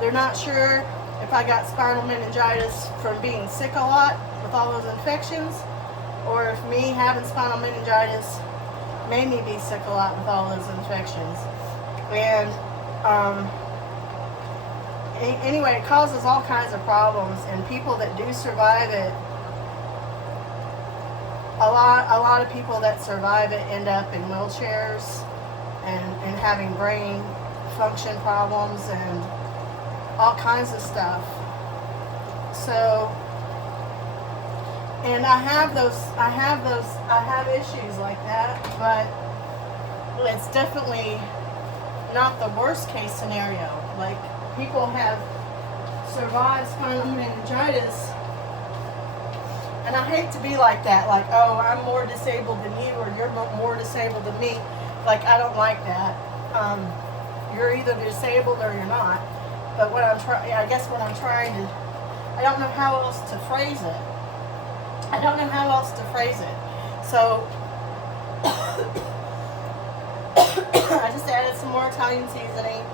They're not sure if I got spinal meningitis from being sick a lot with all those infections, or if me having spinal meningitis made me be sick a lot with all those infections. And anyway, it causes all kinds of problems, and people that do survive it, a lot of people that survive it end up in wheelchairs and having brain function problems and all kinds of stuff. So, and I have issues like that, but it's definitely not the worst case scenario. Like, people have survived spinal meningitis, and I hate to be like that, like, oh, I'm more disabled than you, or you're more disabled than me. Like, I don't like that. You're either disabled or you're not. But what I'm trying to, I don't know how else to phrase it. So, I just added some more Italian seasoning.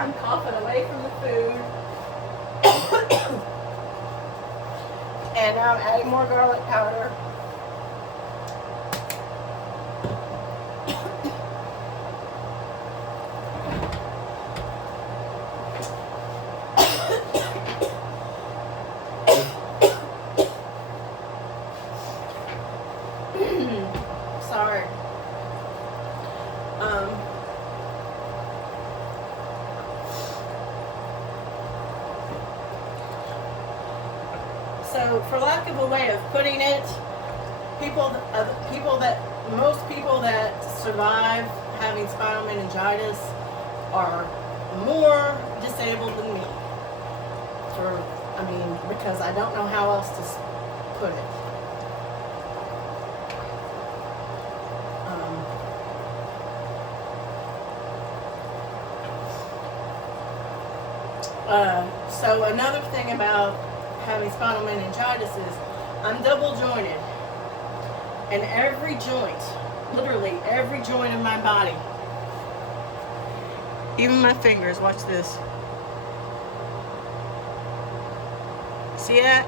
I'm coughing away from the food. And now I'm adding more garlic powder. Sorry. So, for lack of a way of putting it, most people that survive having spinal meningitis are more disabled than me. for, because I don't know how else to put it. So another thing about having spinal meningitis is I'm double jointed, and every joint, literally every joint of my body, even my fingers, watch this. See that?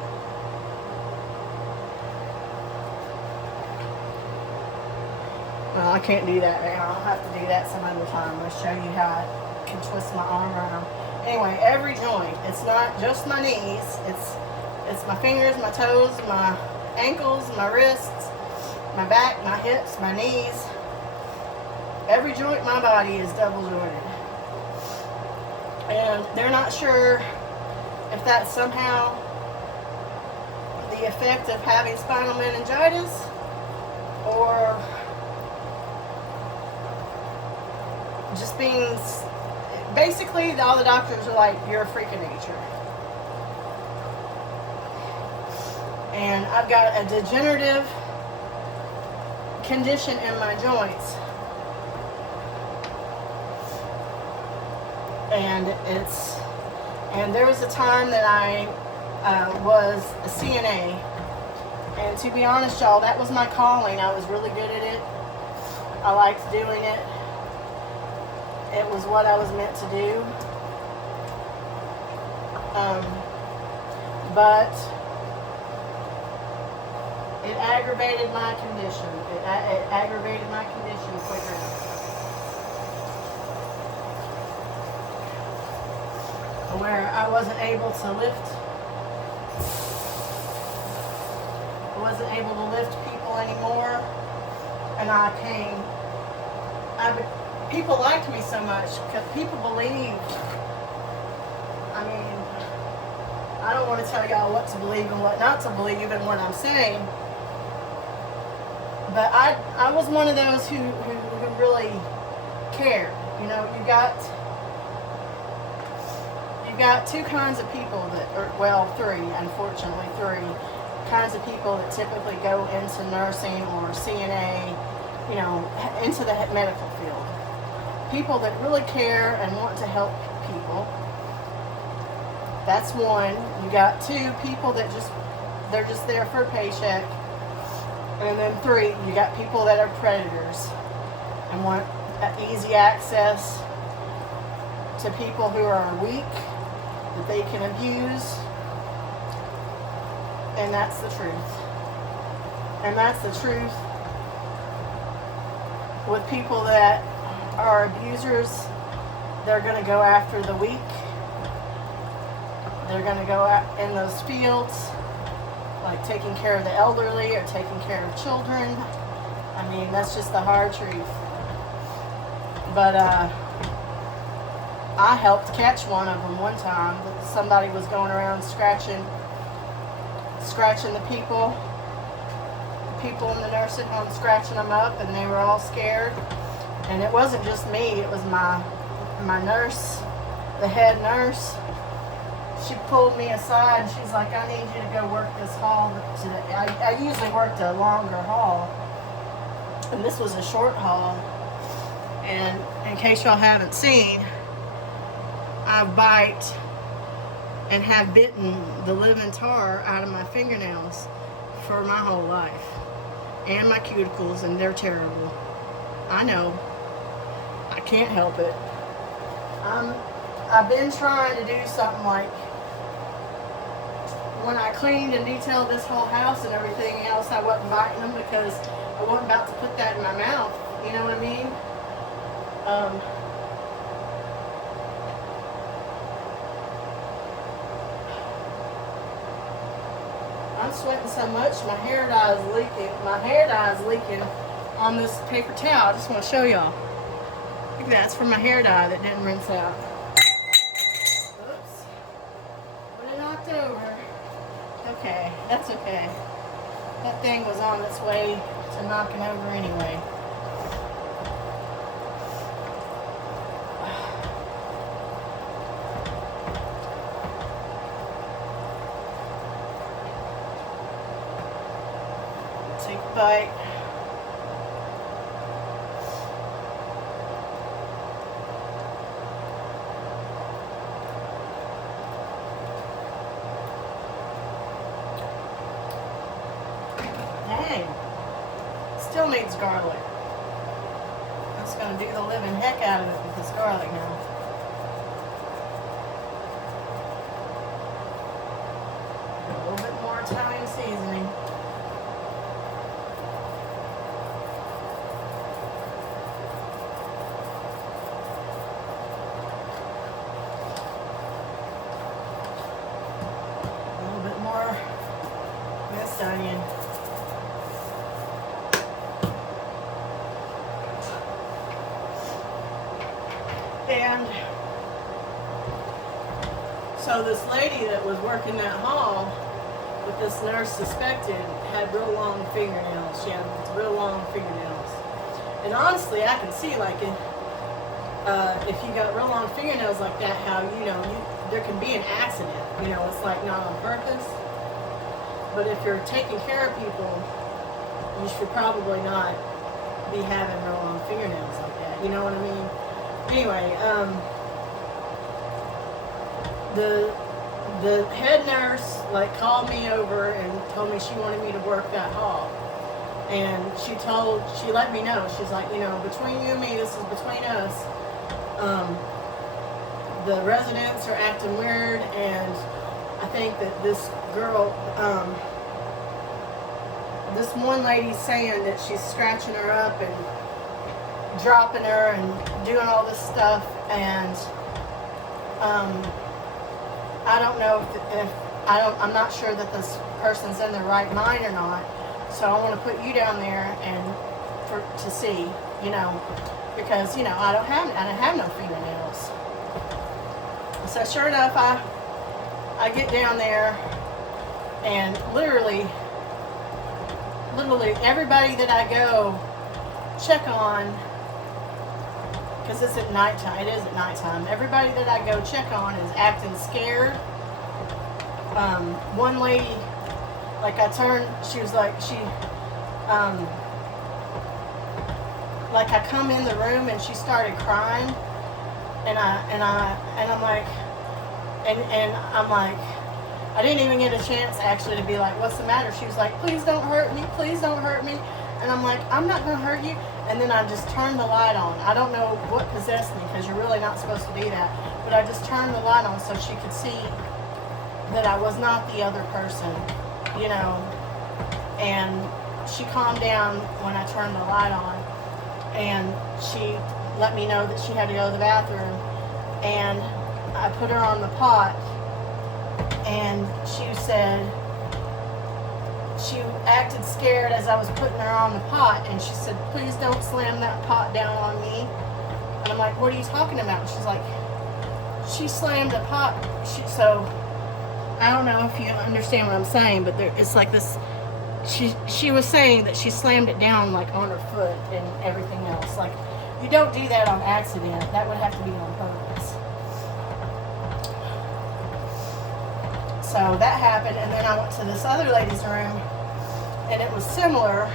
Well, I can't do that right now. I'll have to do that some other time. I'll show you how I can twist my arm around. Anyway, every joint. It's not just my knees. It's my fingers, my toes, my ankles, my wrists, my back, my hips, my knees. Every joint in my body is double jointed. And they're not sure if that's somehow the effect of having spinal meningitis, or just being, basically all the doctors are like, you're a freak of nature. And I've got a degenerative condition in my joints. And there was a time that I was a CNA, and to be honest, y'all, that was my calling. I was really good at it. I liked doing it. It was what I was meant to do. But it aggravated my condition. It aggravated my condition quicker. Where I wasn't able to lift. I wasn't able to lift people anymore. And people liked me so much because people believed. I don't want to tell y'all what to believe and what not to believe and what I'm saying. But I was one of those who really cared. You know, you got two kinds of people three, unfortunately, three kinds of people that typically go into nursing or CNA, into the medical field. People that really care and want to help people. That's one. You got two, people that they're just there for a paycheck. And then three, you got people that are predators and want easy access to people who are weak, that they can abuse. And that's the truth. And that's the truth with people that are abusers. They're going to go after the weak. They're going to go out in those fields, like taking care of the elderly or taking care of children. That's just the hard truth. But I helped catch one of them one time. Somebody was going around scratching the people in the nursing home, scratching them up, and they were all scared. And it wasn't just me, it was my nurse, the head nurse. She pulled me aside and she's like, I need you to go work this hall today. I usually worked a longer hall, and this was a short hall. And in case y'all haven't seen, I bite and have bitten the living tar out of my fingernails for my whole life, and my cuticles, and they're terrible. I know. I can't help it. I've been trying to do something like, when I cleaned and detailed this whole house and everything else, I wasn't biting them because I wasn't about to put that in my mouth. You know what I mean? I'm sweating so much, my hair dye is leaking. My hair dye is leaking on this paper towel. I just want to show y'all. Look at that, it's from my hair dye that didn't rinse out. Oops. Would have knocked over. Okay, that's okay. That thing was on its way to knocking over anyway. bite. Dang. Still needs garlic. That's going to do the living heck out of it with this garlic now. A little bit more Italian seasoning. A little bit more minced onion. And so this lady that was working that hall with this nurse suspected had real long fingernails. She had real long fingernails. And honestly, I can see like if you got real long fingernails like that, how, there can be an accident. It's like not on purpose. But if you're taking care of people, you should probably not be having real long fingernails like that. You know what I mean? Anyway, the head nurse called me over and told me she wanted me to work that hall, and she let me know. She's like, between you and me, this is between us. The residents are acting weird, and I think that this girl, this one lady's saying that she's scratching her up and dropping her and doing all this stuff, and I don't know if I'm not sure that this person's in their right mind or not. So I want to put you down there and to see, because I don't have no fingernails. So sure enough, I get down there, and literally everybody that I go check on, because it's at nighttime. It is at nighttime. Everybody that I go check on is acting scared. One lady, I turned, she was like, I come in the room and she started crying, and I'm like, I didn't even get a chance actually to be like, what's the matter? She was like, please don't hurt me, please don't hurt me. And I'm like, I'm not going to hurt you. And then I just turned the light on. I don't know what possessed me, because you're really not supposed to do that. But I just turned the light on so she could see that I was not the other person, And she calmed down when I turned the light on. And she let me know that she had to go to the bathroom. And I put her on the pot. And she said, she acted scared as I was putting her on the pot, and she said, please don't slam that pot down on me. And I'm like, what are you talking about? And she's like, she slammed the pot. So I don't know if you understand what I'm saying, but it's like this, she was saying that she slammed it down on her foot and everything else. You don't do that on accident. That would have to be on purpose. So that happened, and then I went to this other lady's room, and it was similar.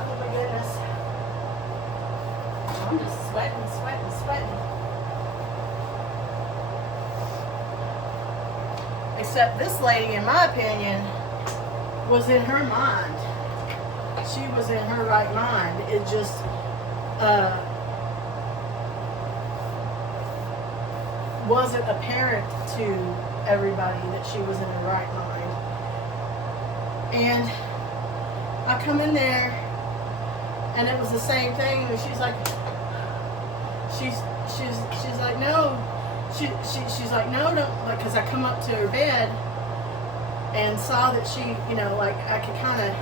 Oh my goodness. I'm just sweating. Except this lady, in my opinion, was in her mind. She was in her right mind. It just, wasn't apparent to everybody that she was in her right mind. And I come in there, and it was the same thing. And she's like, she's like, no. She's like, no, don't, because I come up to her bed and saw that she, I could kind of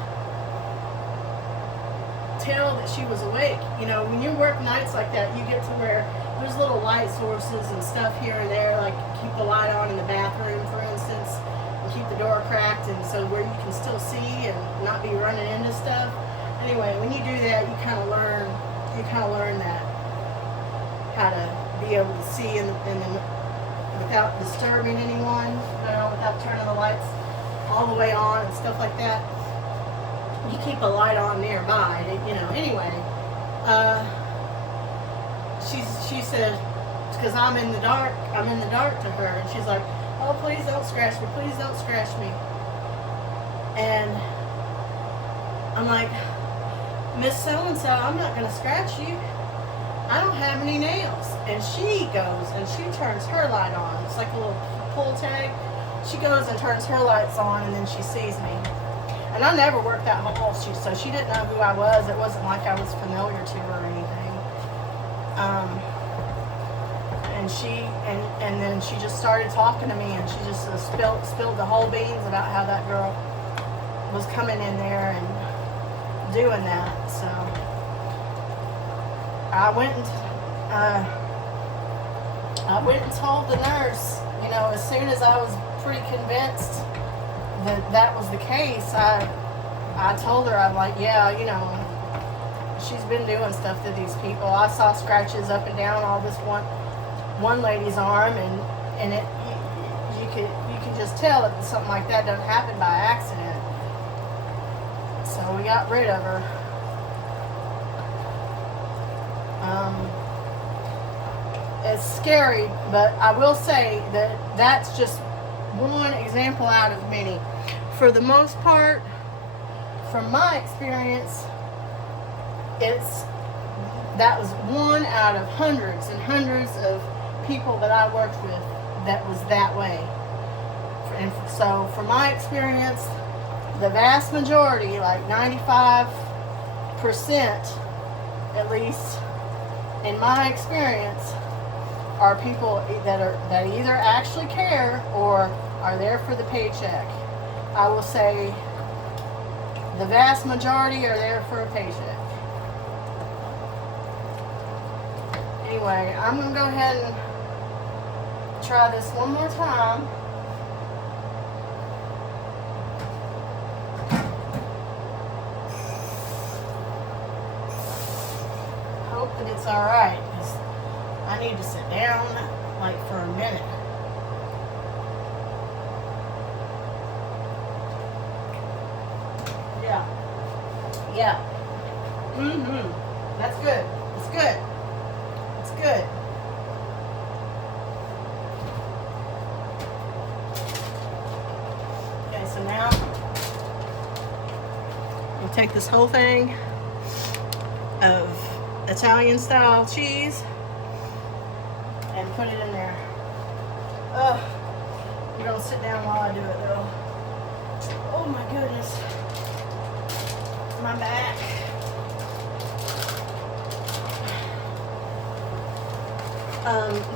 tell that she was awake. When you work nights like that, you get to where there's little light sources and stuff here and there, keep the light on in the bathroom, for instance, and keep the door cracked, and so where you can still see and not be running into stuff. Anyway, when you do that, you kind of learn that, how to be able to see and without disturbing anyone, without turning the lights all the way on and stuff like that. You keep a light on nearby, you know. Anyway, she said, because I'm in the dark to her, and she's like, oh, please don't scratch me, please don't scratch me. And I'm like, Miss So-and-so, I'm not going to scratch you. I don't have any nails. And she goes and she turns her light on. It's like a little pull tag. She goes and turns her lights on, and then she sees me. And I never worked that hall, so she didn't know who I was. It wasn't like I was familiar to her or anything. And then she just started talking to me, and she just spilled the whole beans about how that girl was coming in there and doing that. So I went and told the nurse, you know, as soon as I was pretty convinced that was the case, I told her, I'm like, yeah, you know, she's been doing stuff to these people. I saw scratches up and down all this one lady's arm, and it you can just tell that something like that doesn't happen by accident. So we got rid of her. It's scary, but I will say that that's just one example out of many. For the most part, from my experience, that was one out of hundreds and hundreds of people that I worked with that was that way. And so from my experience, the vast majority, like 95% at least in my experience, are people that either actually care or are there for the paycheck. I will say the vast majority are there for a paycheck. Anyway, I'm going to go ahead and try this one more time. Hope that it's alright, because I need to sit down like for a minute. Yeah. That's good. It's good. It's good. Okay, so now we'll take this whole thing of Italian style cheese and put it in there. You're gonna sit down while I do it though. Oh my goodness. My back.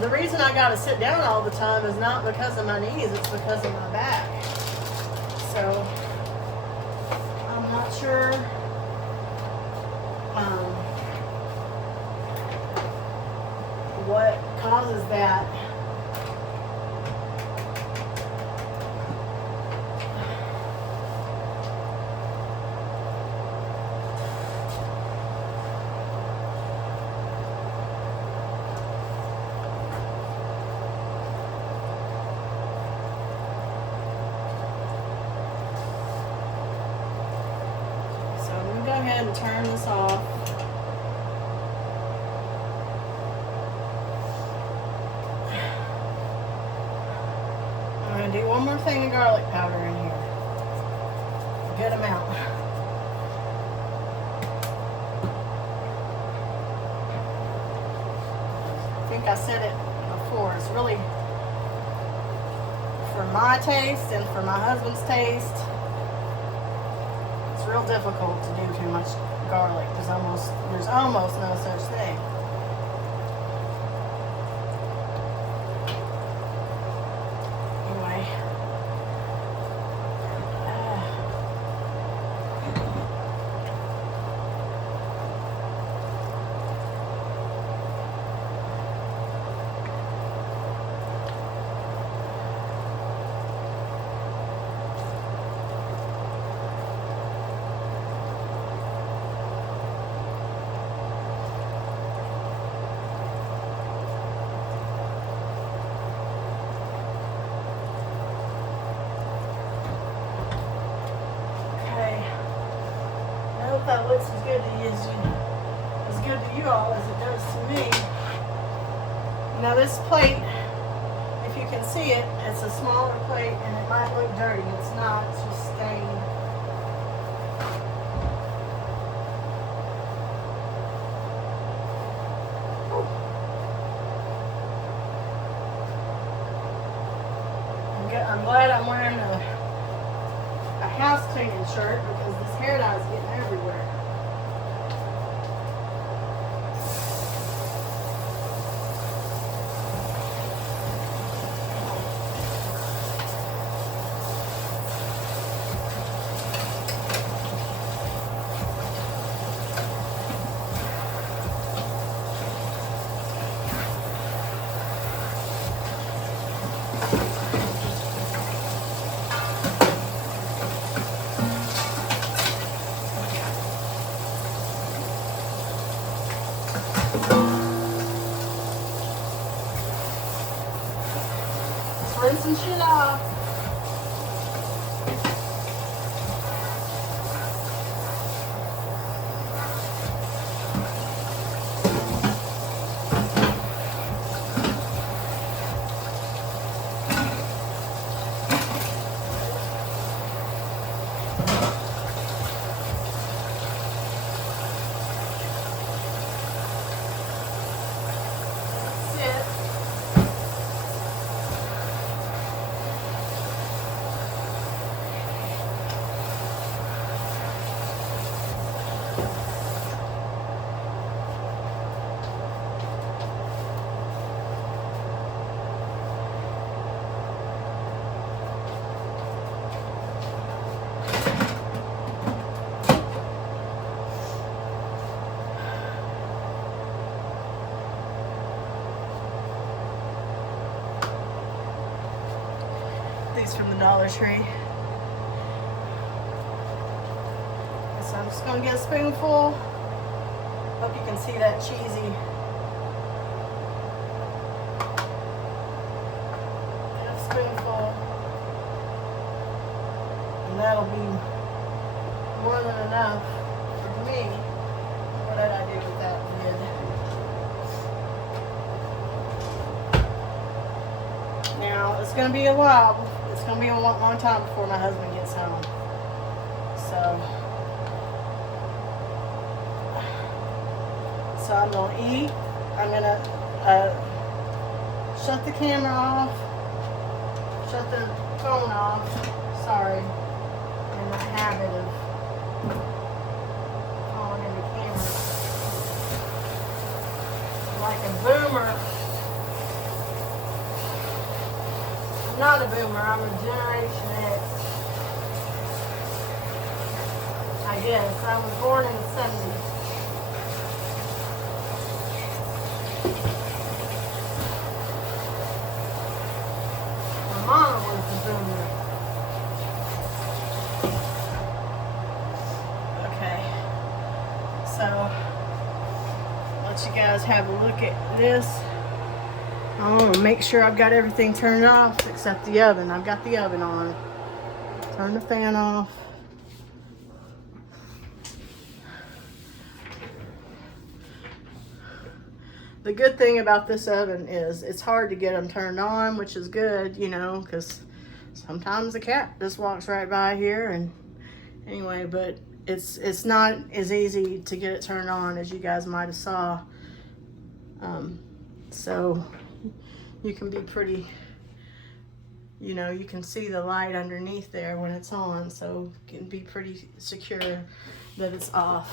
The reason I gotta sit down all the time is not because of my knees, it's because of my back. So I'm not sure what causes that. Go ahead and turn this off. I'm going to do one more thing of garlic powder in here. A good amount. I think I said it before. It's really, for my taste and for my husband's taste, real difficult to do too much garlic. There's almost no such thing. Anyway, as good to you all as it does to me. Now this plate, if you can see it, it's a smaller plate and it might look dirty. It's not, it's just stained. I'm glad I'm wearing a house cleaning shirt because this hair dye is getting everywhere. Rinse some shit off. That's it. These from the Dollar Tree. So I'm just gonna get a spoonful. Hope you can see that cheesy. Get a spoonful. And that'll be more than enough for me. What did I do with that lid? Now it's gonna be a while. It's gonna be a long time before my husband gets home. So I'm gonna eat. I'm gonna shut the camera off. Shut the phone off. Sorry. I'm in the habit of calling in the camera. Like a boomer. I'm not a boomer, I'm a Generation X. I guess. I was born in the 70s. My mama was the boomer. Okay. So, let you guys have a look at this. I want to make sure I've got everything turned off except the oven. I've got the oven on. Turn the fan off. The good thing about this oven is it's hard to get them turned on, which is good, you know, because sometimes the cat just walks right by here. And anyway, but it's not as easy to get it turned on as you guys might have saw. So you can be pretty, you know, you can see the light underneath there when it's on, so you can be pretty secure that it's off.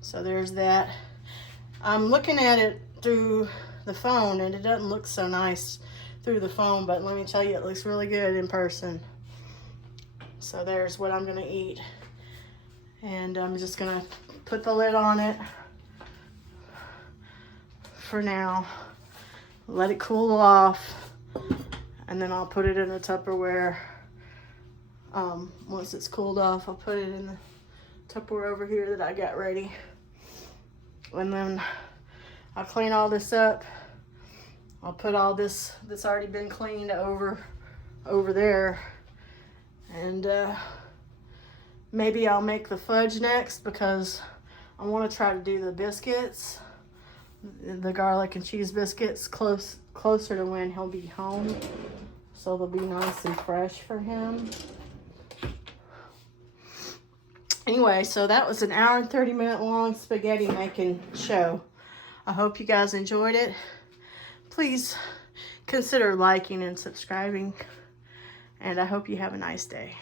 So there's that. I'm looking at it through the phone and it doesn't look so nice through the phone, but let me tell you, it looks really good in person. So there's what I'm gonna eat. And I'm just gonna put the lid on it for now. Let it cool off, and then I'll put it in a Tupperware. Once it's cooled off, I'll put it in the Tupperware over here that I got ready. And then I'll clean all this up. I'll put all this that's already been cleaned over there. And Maybe I'll make the fudge next because I want to try to do the biscuits, the garlic and cheese biscuits, closer to when he'll be home, so they'll be nice and fresh for him. Anyway, so that was an hour and 30-minute long spaghetti making show. I hope you guys enjoyed it. Please consider liking and subscribing, and I hope you have a nice day.